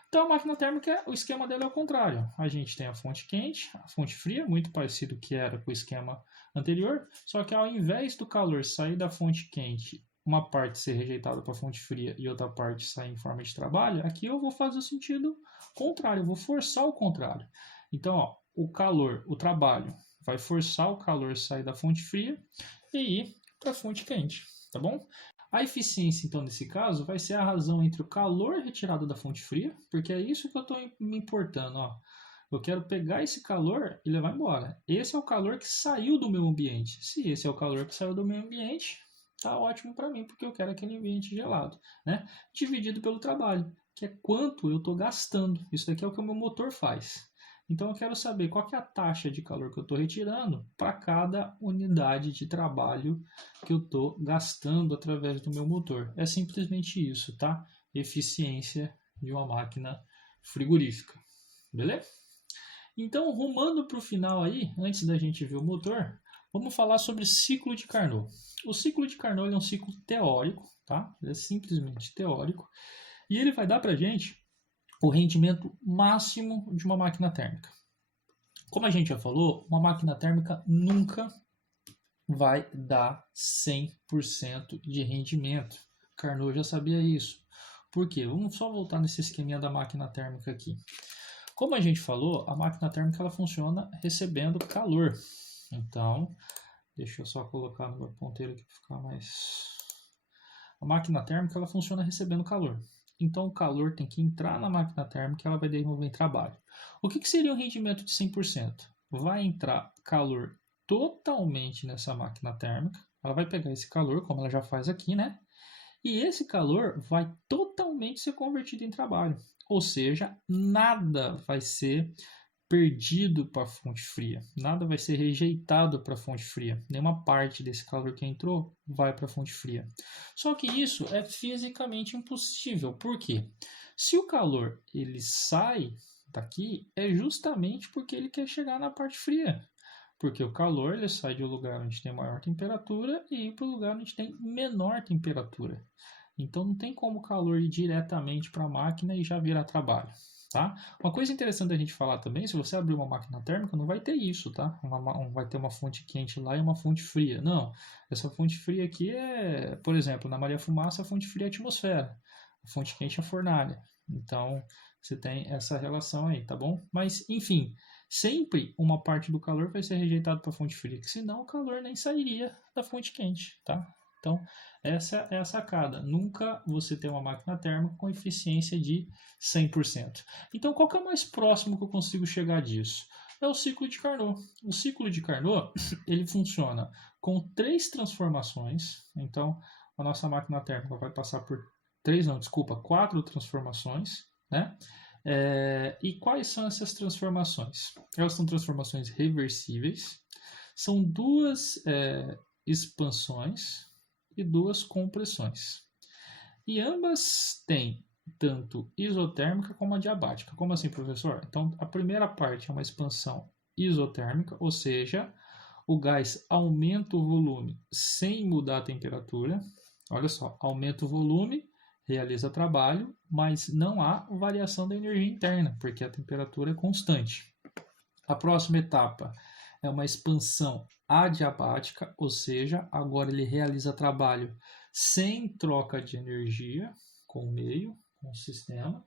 Então, a máquina térmica, o esquema dela é o contrário. A gente tem a fonte quente, a fonte fria, muito parecido que era com o esquema anterior, só que ao invés do calor sair da fonte quente, uma parte ser rejeitada para a fonte fria e outra parte sair em forma de trabalho, aqui eu vou fazer o sentido contrário, eu vou forçar o contrário. Então, ó, o calor, o trabalho, vai forçar o calor sair da fonte fria e ir para a fonte quente, tá bom? A eficiência, então, nesse caso, vai ser a razão entre o calor retirado da fonte fria, porque é isso que eu estou me importando. Ó. Eu quero pegar esse calor e levar embora. Esse é o calor que saiu do meu ambiente. Se esse é o calor que saiu do meu ambiente, tá ótimo para mim, porque eu quero aquele ambiente gelado, né? Dividido pelo trabalho, que é quanto eu estou gastando. Isso daqui é o que o meu motor faz. Então eu quero saber qual que é a taxa de calor que eu estou retirando para cada unidade de trabalho que eu estou gastando através do meu motor. É simplesmente isso, tá? Eficiência de uma máquina frigorífica. Beleza? Então, rumando para o final aí, antes da gente ver o motor, vamos falar sobre ciclo de Carnot. O ciclo de Carnot é um ciclo teórico, tá? Ele é simplesmente teórico. E ele vai dar para a gente o rendimento máximo de uma máquina térmica. Como a gente já falou, uma máquina térmica nunca vai dar 100% de rendimento. Carnot já sabia isso. Por quê? Vamos só voltar nesse esqueminha da máquina térmica aqui. Como a gente falou, a máquina térmica ela funciona recebendo calor. Então, deixa eu só colocar no meu ponteiro aqui para ficar mais... A máquina térmica ela funciona recebendo calor. Então, o calor tem que entrar na máquina térmica e ela vai desenvolver trabalho. O que seria um rendimento de 100%? Vai entrar calor totalmente nessa máquina térmica. Ela vai pegar esse calor, como ela já faz aqui, né? E esse calor vai totalmente ser convertido em trabalho. Ou seja, nada vai ser perdido para a fonte fria. Nada vai ser rejeitado para a fonte fria. Nenhuma parte desse calor que entrou vai para a fonte fria. Só que isso é fisicamente impossível. Por quê? Se o calor ele sai daqui, é justamente porque ele quer chegar na parte fria. Porque o calor ele sai de um lugar onde tem maior temperatura e ir para o lugar onde tem menor temperatura. Então não tem como o calor ir diretamente para a máquina e já virar trabalho. Tá? Uma coisa interessante da gente falar também, se você abrir uma máquina térmica, não vai ter isso, tá? Vai ter uma fonte quente lá e uma fonte fria. Não, essa fonte fria aqui é, por exemplo, na Maria Fumaça, a fonte fria é a atmosfera, a fonte quente é a fornalha. Então, você tem essa relação aí, tá bom? Mas, enfim, sempre uma parte do calor vai ser rejeitado para a fonte fria, que senão o calor nem sairia da fonte quente, tá? Então, essa é a sacada. Nunca você tem uma máquina térmica com eficiência de 100%. Então, qual que é o mais próximo que eu consigo chegar disso? É o ciclo de Carnot. O ciclo de Carnot, ele funciona com 3 transformações. Então, a nossa máquina térmica vai passar por 4 transformações, né? E quais são essas transformações? Elas são transformações reversíveis. São 2 expansões e 2 compressões. E ambas têm tanto isotérmica como adiabática. Como assim, professor? Então, a primeira parte é uma expansão isotérmica, ou seja, o gás aumenta o volume sem mudar a temperatura. Olha só, aumenta o volume, realiza trabalho, mas não há variação da energia interna, porque a temperatura é constante. A próxima etapa é uma expansão adiabática, ou seja, agora ele realiza trabalho sem troca de energia com o meio, com o sistema,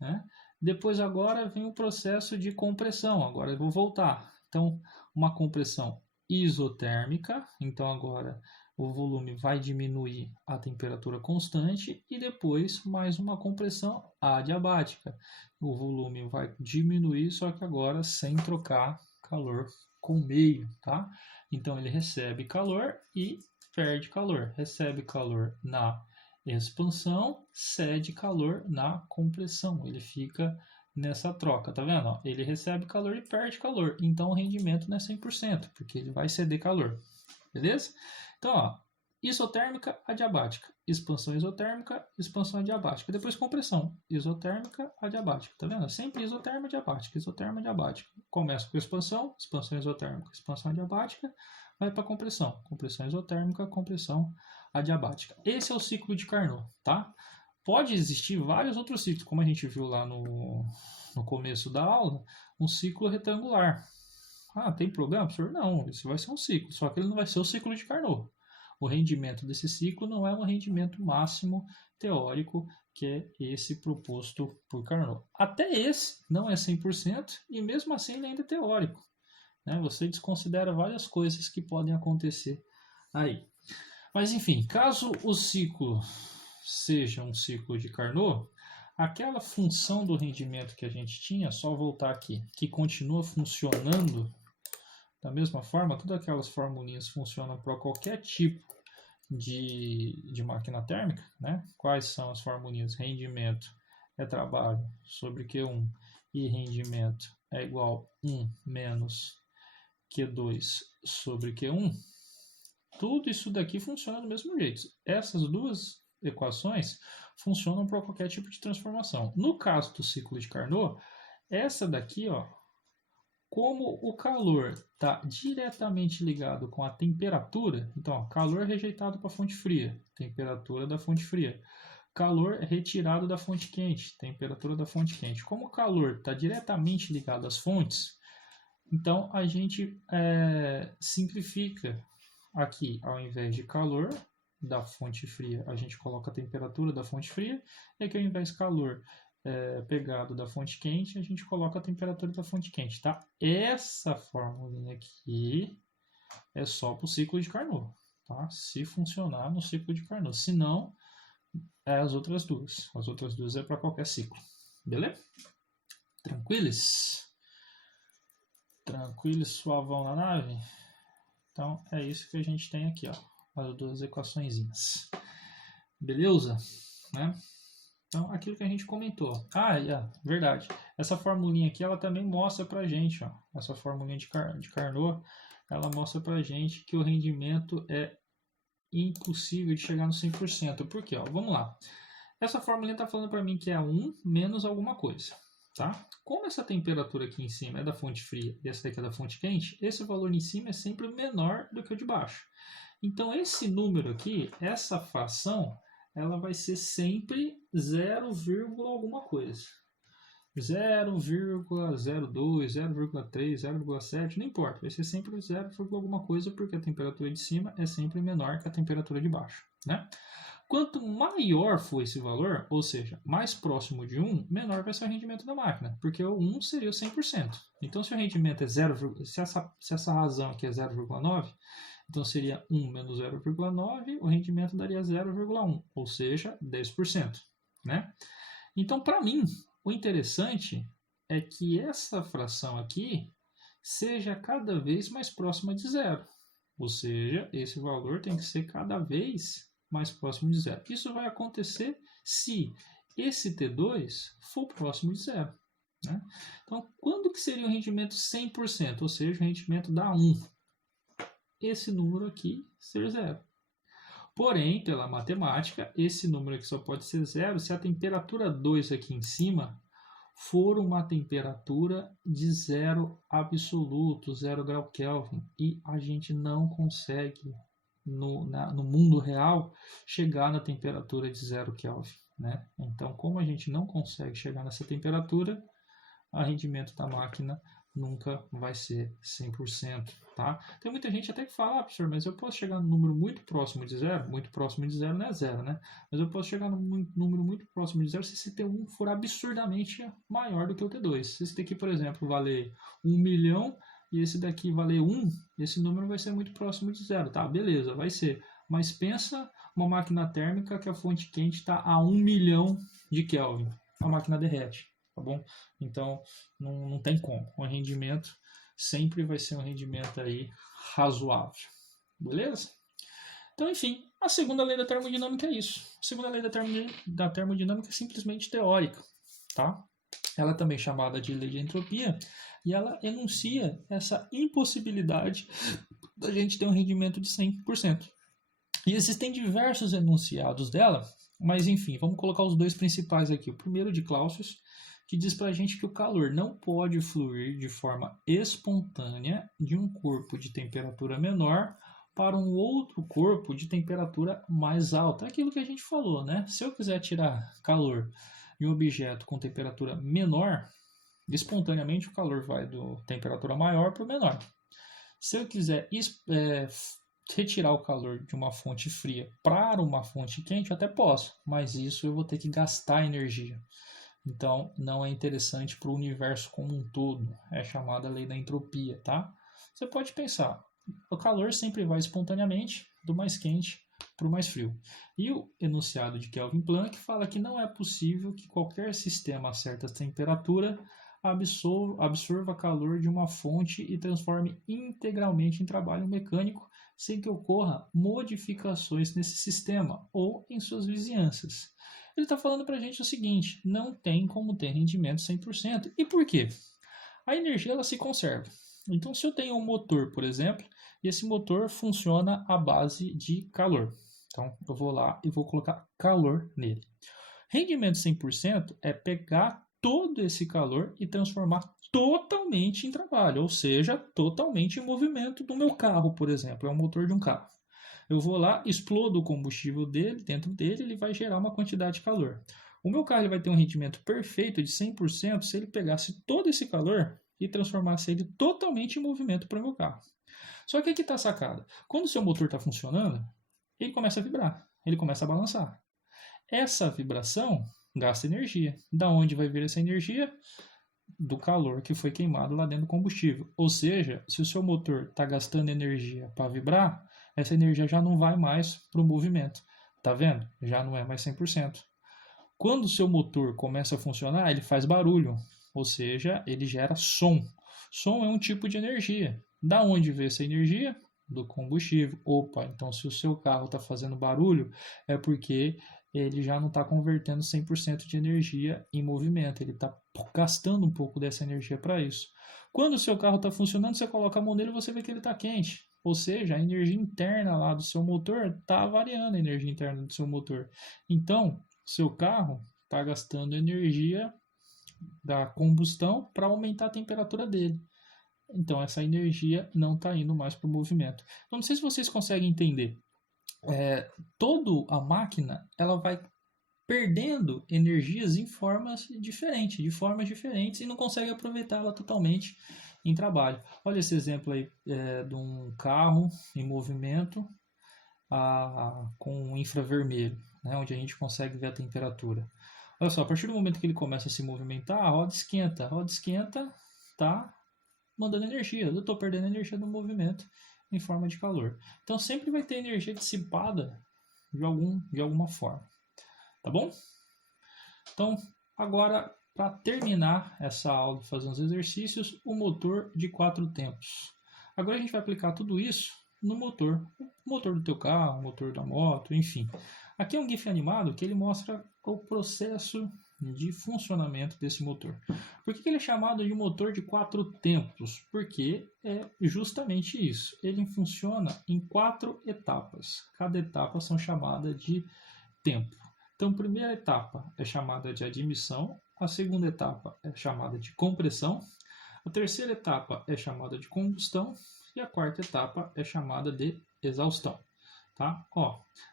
né? Depois agora vem o processo de compressão, agora eu vou voltar. Então, uma compressão isotérmica, então agora o volume vai diminuir a temperatura constante e depois mais uma compressão adiabática. O volume vai diminuir, só que agora sem trocar calor com o meio, tá? Então ele recebe calor e perde calor. Recebe calor na expansão, cede calor na compressão. Ele fica nessa troca, tá vendo? Ele recebe calor e perde calor. Então o rendimento não é 100%, porque ele vai ceder calor. Beleza? Então, ó, isotérmica, adiabática. Expansão isotérmica, expansão adiabática. Depois compressão, isotérmica, adiabática. Tá vendo? Sempre isotérmica, adiabática, isotérmica, adiabática. Começa com expansão, expansão isotérmica, expansão adiabática, vai para compressão, compressão isotérmica, compressão adiabática. Esse é o ciclo de Carnot, tá? Pode existir vários outros ciclos, como a gente viu lá no começo da aula, um ciclo retangular. Ah, tem problema, professor? Não, esse vai ser um ciclo, só que ele não vai ser o ciclo de Carnot. O rendimento desse ciclo não é um rendimento máximo teórico, que é esse proposto por Carnot. Até esse não é 100% e mesmo assim ele ainda é teórico, né? Você desconsidera várias coisas que podem acontecer aí. Mas enfim, caso o ciclo seja um ciclo de Carnot, aquela função do rendimento que a gente tinha, só voltar aqui, que continua funcionando da mesma forma, todas aquelas formulinhas funcionam para qualquer tipo de máquina térmica, né? Quais são as formulinhas? Rendimento é trabalho sobre Q1 e rendimento é igual 1 menos Q2 sobre Q1. Tudo isso daqui funciona do mesmo jeito. Essas duas equações funcionam para qualquer tipo de transformação. No caso do ciclo de Carnot, essa daqui, ó, como o calor está diretamente ligado com a temperatura, então, ó, calor rejeitado para a fonte fria, temperatura da fonte fria. Calor retirado da fonte quente, temperatura da fonte quente. Como o calor está diretamente ligado às fontes, então a gente simplifica aqui, ao invés de calor da fonte fria, a gente coloca a temperatura da fonte fria, e aqui ao invés de calor pegado da fonte quente, a gente coloca a temperatura da fonte quente, tá? Essa formulinha aqui é só para o ciclo de Carnot, tá? Se funcionar no ciclo de Carnot, se não, é as outras duas. As outras duas é para qualquer ciclo, beleza? Tranquilos? Tranquilos, suavão na nave? Então é isso que a gente tem aqui, ó, as duas equaçõezinhas. Beleza? Né? Então, aquilo que a gente comentou. Verdade. Essa formulinha aqui, ela também mostra pra gente, ó, essa formulinha de Carnot, ela mostra pra gente que o rendimento é impossível de chegar no 100%. Por quê? Ó, vamos lá. Essa formulinha está falando para mim que é 1 menos alguma coisa. Tá? Como essa temperatura aqui em cima é da fonte fria e essa daqui é da fonte quente, esse valor em cima é sempre menor do que o de baixo. Então, esse número aqui, essa fração, ela vai ser sempre 0, alguma coisa. 0,02, 0,3, 0,7, não importa. Vai ser sempre 0, alguma coisa, porque a temperatura de cima é sempre menor que a temperatura de baixo, né? Quanto maior for esse valor, ou seja, mais próximo de 1, menor vai ser o rendimento da máquina, porque o 1 seria o 100%. Então, se o rendimento é 0, se essa razão aqui é 0,9, então seria 1 menos 0,9, o rendimento daria 0,1, ou seja, 10%. Né? Então, para mim, o interessante é que essa fração aqui seja cada vez mais próxima de zero. Ou seja, esse valor tem que ser cada vez mais próximo de zero. Isso vai acontecer se esse T2 for próximo de zero. Né? Então, quando que seria o rendimento 100%? Ou seja, o rendimento dá 1. Esse número aqui ser zero. Porém, pela matemática, esse número aqui só pode ser zero se a temperatura 2 aqui em cima for uma temperatura de zero absoluto, 0 grau Kelvin, e a gente não consegue, no mundo real, chegar na temperatura de 0 Kelvin. Né? Então, como a gente não consegue chegar nessa temperatura, o rendimento da máquina nunca vai ser 100%, tá? Tem muita gente até que fala, professor, mas eu posso chegar num número muito próximo de zero? Muito próximo de zero não é zero, né? Mas eu posso chegar num número muito próximo de zero se esse T1 for absurdamente maior do que o T2. Se esse daqui, por exemplo, valer 1 milhão e esse daqui valer 1, esse número vai ser muito próximo de zero, tá? Beleza, vai ser. Mas pensa uma máquina térmica que a fonte quente está a 1 milhão de Kelvin. A máquina derrete, tá bom? Então, não tem como. O rendimento sempre vai ser um rendimento aí razoável. Beleza? Então, enfim, a segunda lei da termodinâmica é isso. A segunda lei da termodinâmica é simplesmente teórica, tá? Ela é também chamada de lei de entropia, e ela enuncia essa impossibilidade da gente ter um rendimento de 100%. E existem diversos enunciados dela, mas enfim, vamos colocar os dois principais aqui. O primeiro de Clausius, que diz para a gente que o calor não pode fluir de forma espontânea de um corpo de temperatura menor para um outro corpo de temperatura mais alta. É aquilo que a gente falou, né? Se eu quiser tirar calor de um objeto com temperatura menor, espontaneamente o calor vai do temperatura maior para o menor. Se eu quiser retirar o calor de uma fonte fria para uma fonte quente, eu até posso, mas isso eu vou ter que gastar energia. Então, não é interessante para o universo como um todo. É chamada lei da entropia, tá? Você pode pensar, o calor sempre vai espontaneamente do mais quente para o mais frio. E o enunciado de Kelvin Planck fala que não é possível que qualquer sistema a certa temperatura absorva calor de uma fonte e transforme integralmente em trabalho mecânico sem que ocorra modificações nesse sistema ou em suas vizinhanças. Ele está falando para a gente o seguinte, não tem como ter rendimento 100%. E por quê? A energia ela se conserva. Então, se eu tenho um motor, por exemplo, e esse motor funciona à base de calor. Então, eu vou lá e vou colocar calor nele. Rendimento 100% é pegar todo esse calor e transformar totalmente em trabalho, ou seja, totalmente em movimento do meu carro, por exemplo, é o motor de um carro. Eu vou lá, explodo o combustível dele, dentro dele, ele vai gerar uma quantidade de calor. O meu carro ele vai ter um rendimento perfeito de 100% se ele pegasse todo esse calor e transformasse ele totalmente em movimento para o meu carro. Só que aqui está a sacada. Quando o seu motor está funcionando, ele começa a vibrar, ele começa a balançar. Essa vibração gasta energia. Da onde vai vir essa energia? Do calor que foi queimado lá dentro do combustível. Ou seja, se o seu motor está gastando energia para vibrar, essa energia já não vai mais para o movimento. Tá vendo? Já não é mais 100%. Quando o seu motor começa a funcionar, ele faz barulho, ou seja, ele gera som. Som é um tipo de energia. Da onde vem essa energia? Do combustível. Opa, então se o seu carro está fazendo barulho, é porque ele já não está convertendo 100% de energia em movimento. Ele está gastando um pouco dessa energia para isso. Quando o seu carro está funcionando, você coloca a mão nele e você vê que ele está quente. Ou seja, a energia interna lá do seu motor está variando a energia interna do seu motor. Então, seu carro está gastando energia da combustão para aumentar a temperatura dele. Então, essa energia não está indo mais para o movimento. Então, não sei se vocês conseguem entender. Toda a máquina ela vai perdendo energias em formas diferentes e não consegue aproveitá-la totalmente em trabalho. Olha esse exemplo aí de um carro em movimento com infravermelho, né, onde a gente consegue ver a temperatura. Olha só, a partir do momento que ele começa a se movimentar, a roda esquenta, tá mandando energia. Eu estou perdendo energia do movimento em forma de calor. Então sempre vai ter energia dissipada de alguma forma. Tá bom? Então, agora, para terminar essa aula e fazer uns exercícios, o motor de 4 tempos. Agora a gente vai aplicar tudo isso no motor. O motor do teu carro, o motor da moto, enfim. Aqui é um GIF animado que ele mostra o processo de funcionamento desse motor. Por que ele é chamado de motor de 4 tempos? Porque é justamente isso. Ele funciona em 4 etapas. Cada etapa são chamadas de tempo. Então, a primeira etapa é chamada de admissão, a segunda etapa é chamada de compressão, a terceira etapa é chamada de combustão e a quarta etapa é chamada de exaustão. Tá?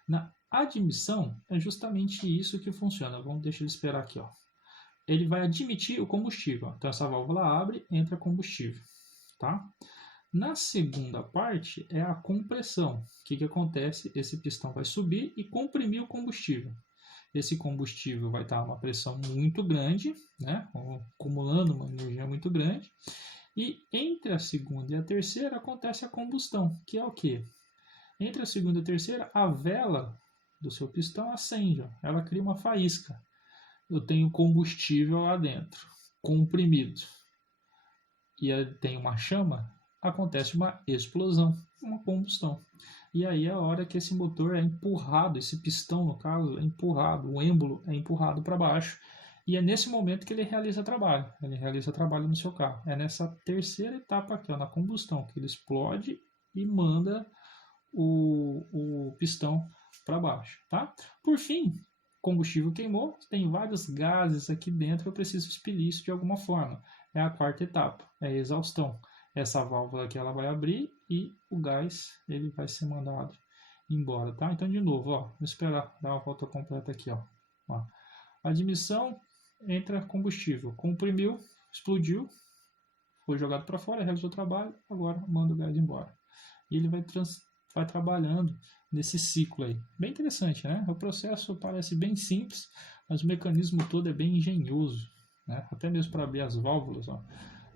Na admissão é justamente isso que funciona. Deixa eu esperar aqui. ele vai admitir o combustível. Então essa válvula abre, entra combustível, tá? Na segunda parte é a compressão. O que acontece? Esse pistão vai subir e comprimir o combustível. Esse combustível vai estar a uma pressão muito grande, né? Acumulando uma energia muito grande. E entre a segunda e a terceira acontece a combustão, que é o quê? Entre a segunda e a terceira, a vela do seu pistão acende, ó. Ela cria uma faísca. Eu tenho combustível lá dentro, comprimido, e tem uma chama, acontece uma explosão, uma combustão. E aí é a hora que esse motor é empurrado, esse pistão, no caso, é empurrado, o êmbolo é empurrado para baixo, e é nesse momento que ele realiza trabalho. Ele realiza trabalho no seu carro. É nessa terceira etapa aqui, ó, na combustão, que ele explode e manda o pistão para baixo, tá? Por fim, combustível queimou, tem vários gases aqui dentro, eu preciso expelir isso de alguma forma. É a quarta etapa, é a exaustão. Essa válvula aqui ela vai abrir e o gás ele vai ser mandado embora, tá? Então de novo, ó, vou esperar dar uma volta completa aqui, ó. Admissão, entra combustível, comprimiu, explodiu, foi jogado para fora, realizou o trabalho, agora manda o gás embora. E ele vai trabalhando nesse ciclo aí. Bem interessante, né? O processo parece bem simples, mas o mecanismo todo é bem engenhoso, né? Até mesmo para abrir as válvulas, ó.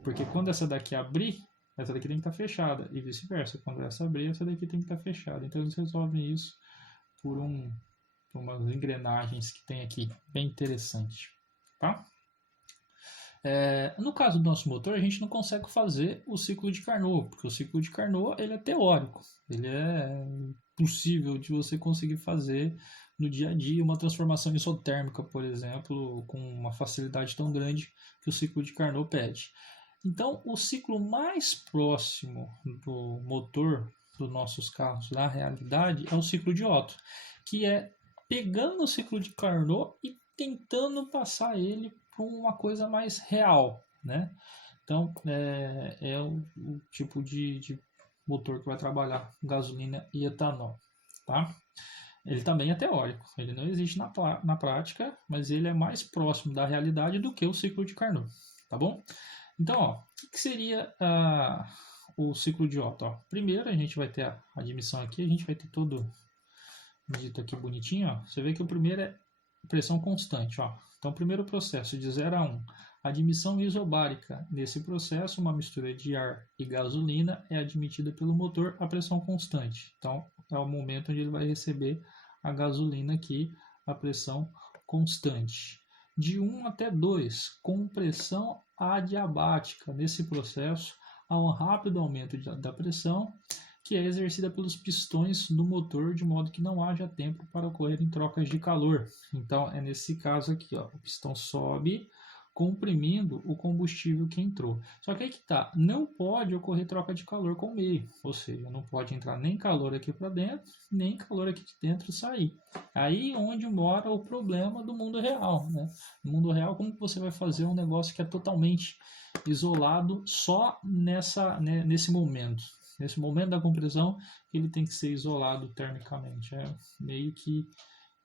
Porque quando essa daqui abrir, essa daqui tem que estar fechada, e vice-versa. Quando essa abrir, essa daqui tem que estar fechada. Então eles resolvem isso por umas engrenagens que tem aqui. Bem interessante, tá? No caso do nosso motor, a gente não consegue fazer o ciclo de Carnot, porque o ciclo de Carnot ele é teórico, ele é possível de você conseguir fazer no dia a dia uma transformação isotérmica, por exemplo, com uma facilidade tão grande que o ciclo de Carnot pede. Então, o ciclo mais próximo do motor dos nossos carros na realidade é o ciclo de Otto, que é pegando o ciclo de Carnot e tentando passar ele para uma coisa mais real, né? Então, é o tipo de motor que vai trabalhar gasolina e etanol, tá? Ele também é teórico, ele não existe na prática, mas ele é mais próximo da realidade do que o ciclo de Carnot, tá bom? Então, ó, o que seria o ciclo de Otto? Ó, primeiro, a gente vai ter a admissão aqui, a gente vai ter todo dito aqui bonitinho, ó. Você vê que o primeiro é pressão constante, ó. Então, primeiro processo de 0 a 1. Admissão isobárica. Nesse processo, uma mistura de ar e gasolina é admitida pelo motor a pressão constante. Então, é o momento onde ele vai receber a gasolina aqui, a pressão constante. De 1 até 2, compressão adiabática. Nesse processo, há um rápido aumento da pressão, que é exercida pelos pistões do motor, de modo que não haja tempo para ocorrerem trocas de calor. Então, é nesse caso aqui, ó, o pistão sobe, comprimindo o combustível que entrou. Só que aí que tá, não pode ocorrer troca de calor com o meio, ou seja, não pode entrar nem calor aqui para dentro, nem calor aqui de dentro sair. Aí onde mora o problema do mundo real, né? No mundo real, como que você vai fazer um negócio que é totalmente isolado só nesse momento? Nesse momento da compressão, ele tem que ser isolado termicamente. É meio que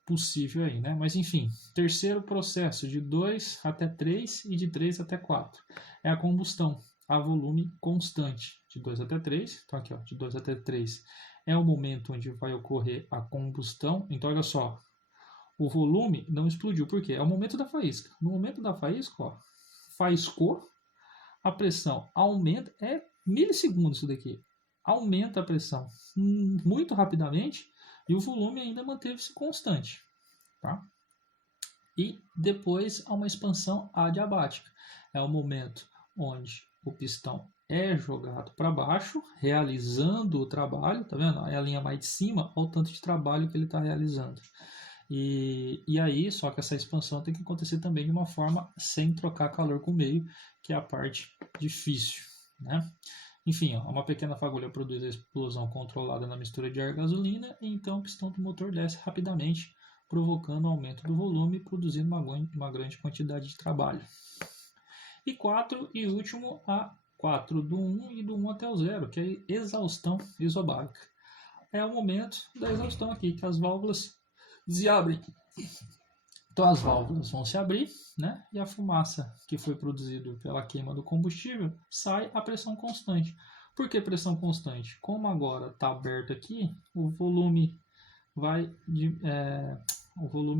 possível aí, né? Mas enfim, terceiro processo, de 2 até 3 e de 3 até 4. É a combustão a volume constante, de 2 até 3. Então aqui, ó, de 2 até 3 é o momento onde vai ocorrer a combustão. Então olha só, o volume não explodiu, por quê? É o momento da faísca. No momento da faísca, ó, faiscou, a pressão aumenta, é milissegundos isso daqui. Aumenta a pressão muito rapidamente e o volume ainda manteve-se constante, tá? E depois há uma expansão adiabática. É o momento onde o pistão é jogado para baixo, realizando o trabalho, tá vendo? É a linha mais de cima, olha o tanto de trabalho que ele está realizando. E aí, só que essa expansão tem que acontecer também de uma forma sem trocar calor com o meio, que é a parte difícil, né? Enfim, ó, uma pequena fagulha produz a explosão controlada na mistura de ar e gasolina, e então o pistão do motor desce rapidamente, provocando o aumento do volume e produzindo uma grande quantidade de trabalho. E 4, e último, a 4 do 1 e do 1 até o 0, que é a exaustão isobárica. É o momento da exaustão aqui, que as válvulas se abrem Então as válvulas vão se abrir, né? E a fumaça que foi produzida pela queima do combustível sai a pressão constante. Por que pressão constante? Como agora está aberto aqui, o volume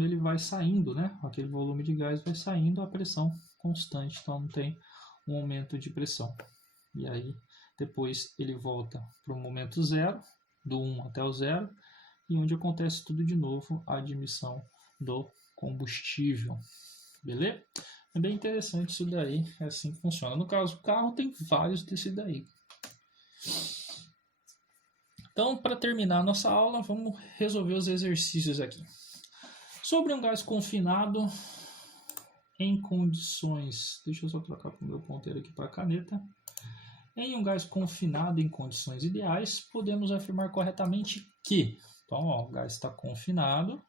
ele vai saindo, né? Aquele volume de gás vai saindo a pressão constante, então não tem um aumento de pressão. E aí depois ele volta para o momento zero, do 1 até o zero, e onde acontece tudo de novo, a admissão do combustível. Beleza? É bem interessante isso daí, é assim que funciona. No caso, o carro tem vários desse daí. Então, para terminar a nossa aula, vamos resolver os exercícios aqui. Sobre um gás confinado em condições... Deixa eu só trocar o meu ponteiro aqui para a caneta. Em um gás confinado em condições ideais, podemos afirmar corretamente que... Então, ó, o gás está confinado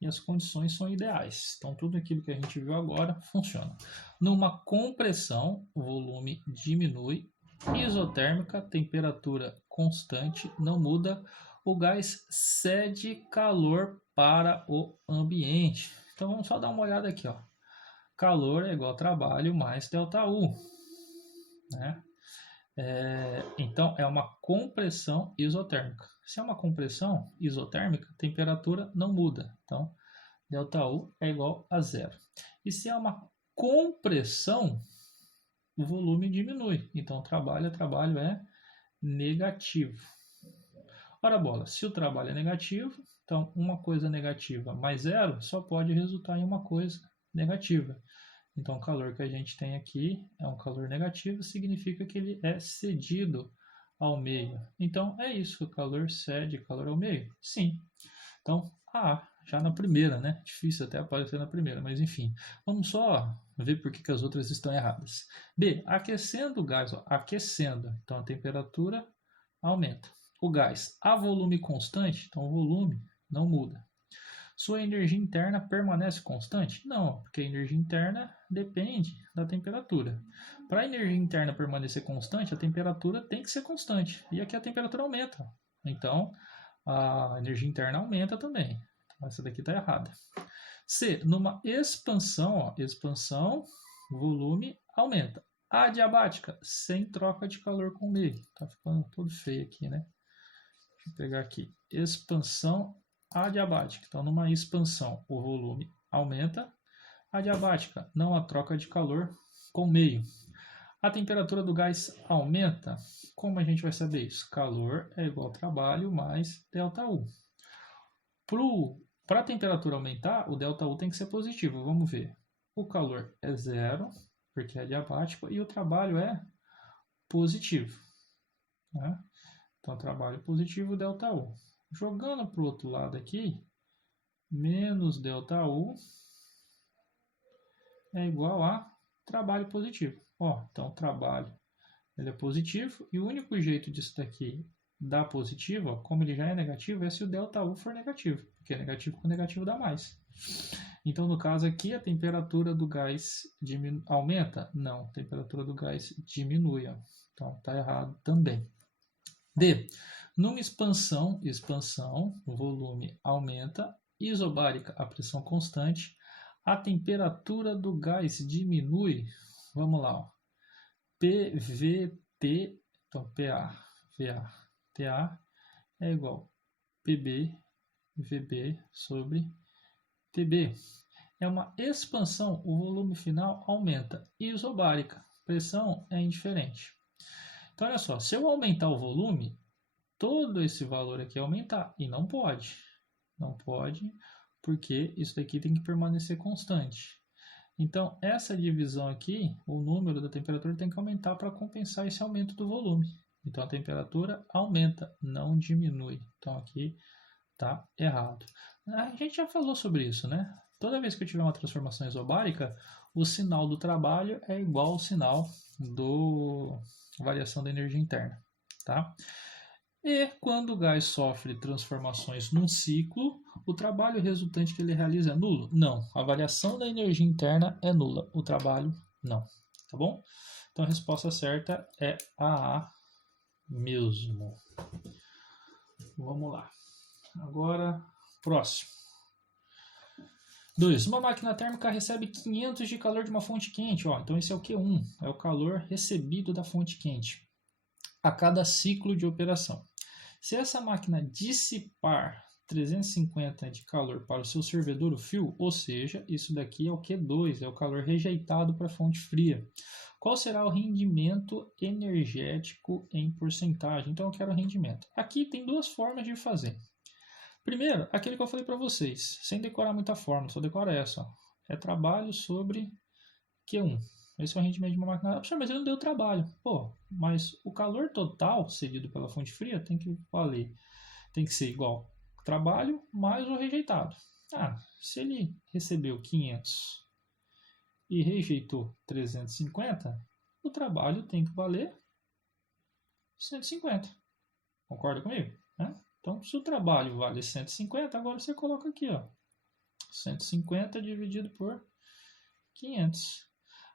e as condições são ideais. Então, tudo aquilo que a gente viu agora funciona. Numa compressão, o volume diminui. Isotérmica, temperatura constante, não muda. O gás cede calor para o ambiente. Então, vamos só dar uma olhada aqui. Ó. Calor é igual a trabalho mais ΔU. Né? Então, é uma compressão isotérmica. Se é uma compressão isotérmica, a temperatura não muda. Então, ΔU é igual a zero. E se é uma compressão, o volume diminui. Então, trabalho é negativo. Ora bola, se o trabalho é negativo, então uma coisa negativa mais zero só pode resultar em uma coisa negativa. Então, o calor que a gente tem aqui é um calor negativo, significa que ele é cedido ao meio. Então, é isso, o calor cede calor ao meio? Sim. Então, já na primeira, né? Difícil até aparecer na primeira, mas enfim. Vamos só ver por que as outras estão erradas. B, aquecendo o gás, ó, aquecendo, então a temperatura aumenta. O gás a volume constante, então o volume não muda. Sua energia interna permanece constante? Não, porque a energia interna depende da temperatura. Para a energia interna permanecer constante, a temperatura tem que ser constante. E aqui a temperatura aumenta. Então, a energia interna aumenta também. Então, essa daqui está errada. C, numa expansão, expansão, volume aumenta. Adiabática, sem troca de calor com o meio. Está ficando todo feio aqui, né? Deixa eu pegar aqui. Expansão adiabática. Então, numa expansão, o volume aumenta. Adiabática, não há troca de calor com o meio. A temperatura do gás aumenta. Como a gente vai saber isso? Calor é igual a trabalho mais ΔU. Para a temperatura aumentar, o ΔU tem que ser positivo. Vamos ver. O calor é zero, porque é adiabático, e o trabalho é positivo. Né? Então, trabalho positivo, ΔU. Jogando para o outro lado aqui, menos ΔU é igual a trabalho positivo. Então, trabalho ele é positivo, e o único jeito disso daqui dar positivo, como ele já é negativo, é se o ΔU for negativo, porque negativo com negativo dá mais. Então, no caso aqui, a temperatura do gás aumenta? Não, a temperatura do gás diminui. Então, está errado também. D. Numa expansão, o volume aumenta, isobárica, a pressão constante, a temperatura do gás diminui. Vamos lá, PVT, então PA, VA, TA é igual PB, VB sobre TB. É uma expansão, o volume final aumenta. Isobárica, pressão é indiferente. Então, olha só, se eu aumentar o volume, todo esse valor aqui aumentar, e não pode. Não pode, porque isso daqui tem que permanecer constante. Então, essa divisão aqui, o número da temperatura tem que aumentar para compensar esse aumento do volume. Então, a temperatura aumenta, não diminui. Então, aqui está errado. A gente já falou sobre isso, né? Toda vez que eu tiver uma transformação isobárica, o sinal do trabalho é igual ao sinal da variação da energia interna. Tá? E quando o gás sofre transformações num ciclo, o trabalho resultante que ele realiza é nulo? Não. A variação da energia interna é nula. O trabalho, não. Tá bom? Então a resposta certa é a mesmo. Vamos lá. Agora, próximo. 2. Uma máquina térmica recebe 500 de calor de uma fonte quente. Ó, então esse é o Q1, é o calor recebido da fonte quente a cada ciclo de operação. Se essa máquina dissipar 350 de calor para o seu servidor fio, ou seja, isso daqui é o Q2, é o calor rejeitado para a fonte fria. Qual será o rendimento energético em porcentagem? Então eu quero rendimento. Aqui tem duas formas de fazer. Primeiro, aquele que eu falei para vocês, sem decorar muita fórmula, só decora essa. Ó. É trabalho sobre Q1. Esse é o rendimento de uma máquina. Mas ele não deu trabalho. Pô, mas o calor total cedido pela fonte fria tem que valer, tem que ser igual trabalho mais o rejeitado. Se ele recebeu 500 e rejeitou 350, o trabalho tem que valer 150. Concorda comigo? Então, se o trabalho vale 150, agora você coloca aqui, ó, 150 dividido por 500.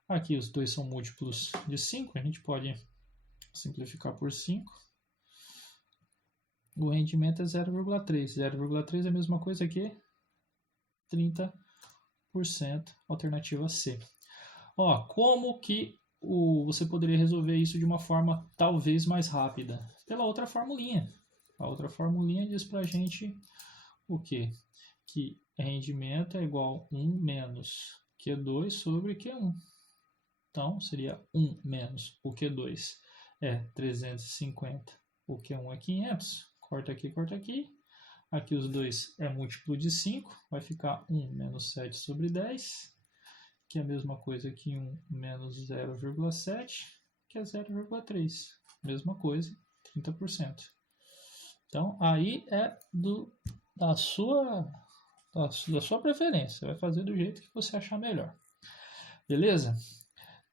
Aqui os dois são múltiplos de 5, a gente pode simplificar por 5. O rendimento é 0,3. 0,3 é a mesma coisa que 30%, alternativa C. Ó, como que você poderia resolver isso de uma forma talvez mais rápida? Pela outra formulinha. A outra formulinha diz pra gente o quê? Que rendimento é igual a 1 menos Q2 sobre Q1. Então, seria 1 menos o Q2 é 350, o Q1 é 500. Corta aqui, corta aqui. Aqui os dois é múltiplo de 5, vai ficar 1 menos 7 sobre 10, que é a mesma coisa que 1 menos 0,7, que é 0,3. Mesma coisa, 30%. Então, aí é da sua preferência. Você vai fazer do jeito que você achar melhor. Beleza?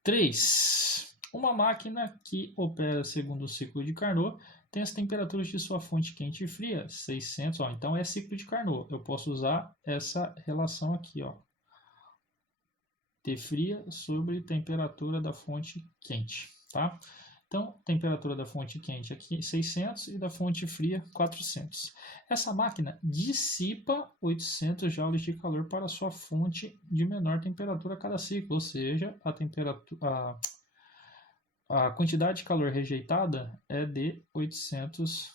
3. Uma máquina que opera segundo o ciclo de Carnot tem as temperaturas de sua fonte quente e fria 600. Ó, então é ciclo de Carnot. Eu posso usar essa relação aqui, ó. T fria sobre temperatura da fonte quente, tá? Então, temperatura da fonte quente aqui 600 e da fonte fria 400. Essa máquina dissipa 800 joules de calor para sua fonte de menor temperatura a cada ciclo, ou seja, a quantidade de calor rejeitada é de 800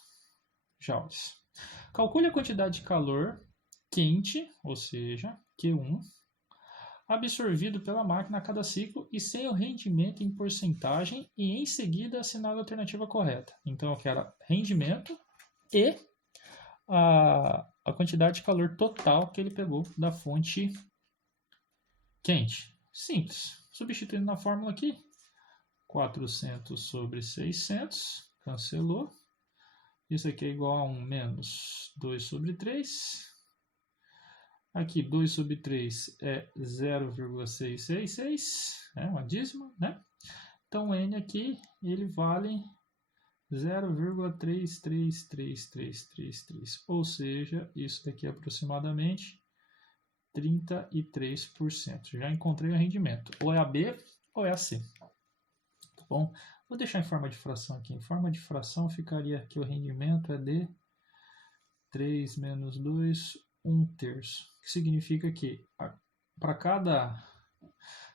joules. Calcule a quantidade de calor quente, ou seja, Q1, absorvido pela máquina a cada ciclo e sem o rendimento em porcentagem e em seguida assinale a alternativa correta. Então eu quero rendimento e a quantidade de calor total que ele pegou da fonte quente. Simples. Substituindo na fórmula aqui, 400 sobre 600, cancelou. Isso aqui é igual a 1 menos 2 sobre 3. Aqui, 2 sobre 3 é 0,666, uma dízima, né? Então, N aqui, ele vale 0,33333, ou seja, isso daqui é aproximadamente 33%. Já encontrei o rendimento. Ou é a B ou é a C. Tá bom? Vou deixar em forma de fração aqui. Em forma de fração ficaria que o rendimento é de 3 menos 2, 1/3, que significa que para cada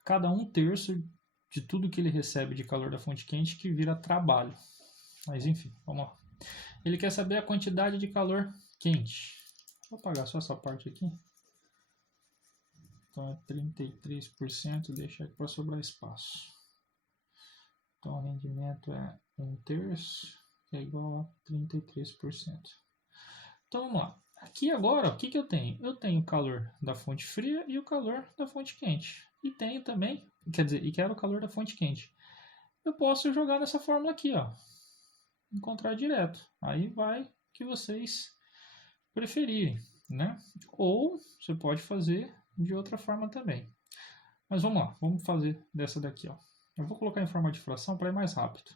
1/3 de tudo que ele recebe de calor da fonte quente que vira trabalho. Mas enfim, vamos lá. Ele quer saber a quantidade de calor quente. Vou apagar só essa parte aqui. Então é 33%, deixa aqui para sobrar espaço. Então o rendimento é 1/3, que é igual a 33%. Então vamos lá. Aqui agora, o que eu tenho? Eu tenho o calor da fonte fria e o calor da fonte quente. E tenho também, e quero o calor da fonte quente. Eu posso jogar nessa fórmula aqui, ó. Encontrar direto. Aí vai que vocês preferirem, né? Ou você pode fazer de outra forma também. Mas vamos lá, vamos fazer dessa daqui, ó. Eu vou colocar em forma de fração para ir mais rápido.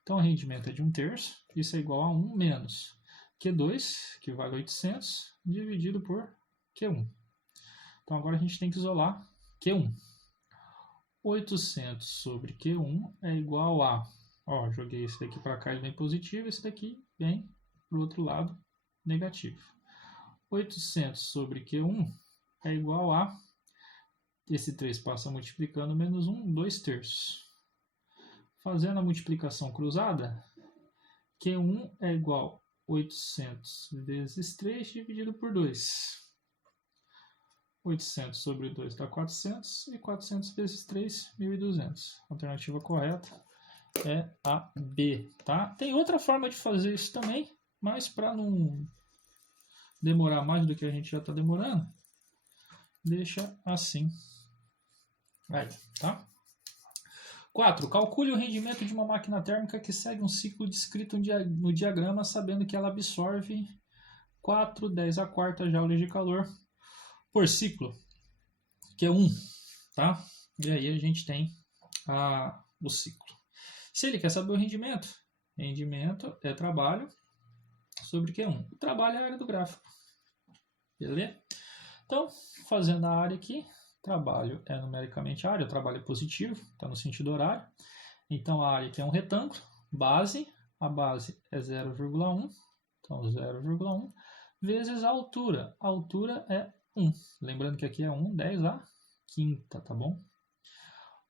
Então o rendimento é de 1/3, isso é igual a 1 menos Q2, que vale 800, dividido por Q1. Então agora a gente tem que isolar Q1. 800 sobre Q1 é igual a... Ó, joguei esse daqui para cá, ele vem positivo, esse daqui vem para o outro lado negativo. 800 sobre Q1 é igual a, esse 3 passa multiplicando, menos 1, 2/3. Fazendo a multiplicação cruzada, Q1 é igual a 800 vezes 3 dividido por 2. 800 sobre 2 dá 400, e 400 vezes 3, 1.200. A alternativa correta é a B, tá? Tem outra forma de fazer isso também, mas para não demorar mais do que a gente já está demorando, deixa assim. Aí, tá? 4. Calcule o rendimento de uma máquina térmica que segue um ciclo descrito no diagrama, sabendo que ela absorve 4/10⁴ joules de calor por ciclo, que é 1, tá? E aí a gente tem o ciclo. Se ele quer saber o rendimento é trabalho sobre Q1. O trabalho é a área do gráfico, beleza? Então, fazendo a área aqui, trabalho é numericamente a área, o trabalho é positivo, está no sentido horário. Então, a área aqui é um retângulo, a base é 0,1, então 0,1, vezes a altura é 1. Lembrando que aqui é 1/10⁵, tá bom?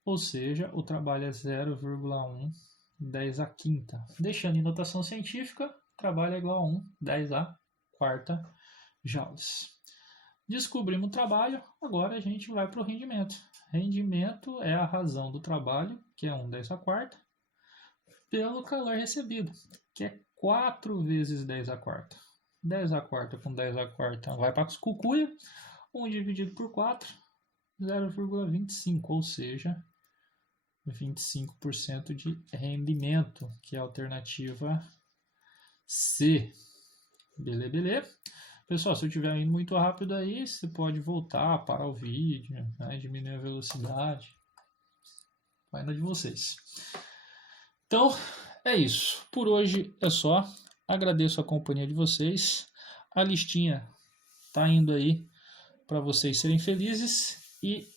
Ou seja, o trabalho é 0,1 10⁵. Deixando em notação científica, o trabalho é igual a 1/10⁴ joules. Descobrimos o trabalho, agora a gente vai para o rendimento. Rendimento é a razão do trabalho, que é 1/10⁴, pelo calor recebido, que é 4 vezes 10⁵. 10⁵ com 10⁵ vai para as cucuia, 1 dividido por 4, 0,25, ou seja, 25% de rendimento, que é a alternativa C. Beleza? Pessoal, se eu estiver indo muito rápido aí, você pode voltar, parar o vídeo, né, diminuir a velocidade. Vai na de vocês. Então, é isso. Por hoje é só. Agradeço a companhia de vocês. A listinha tá indo aí para vocês serem felizes e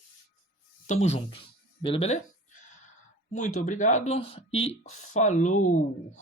tamo junto. Beleza? Muito obrigado e falou!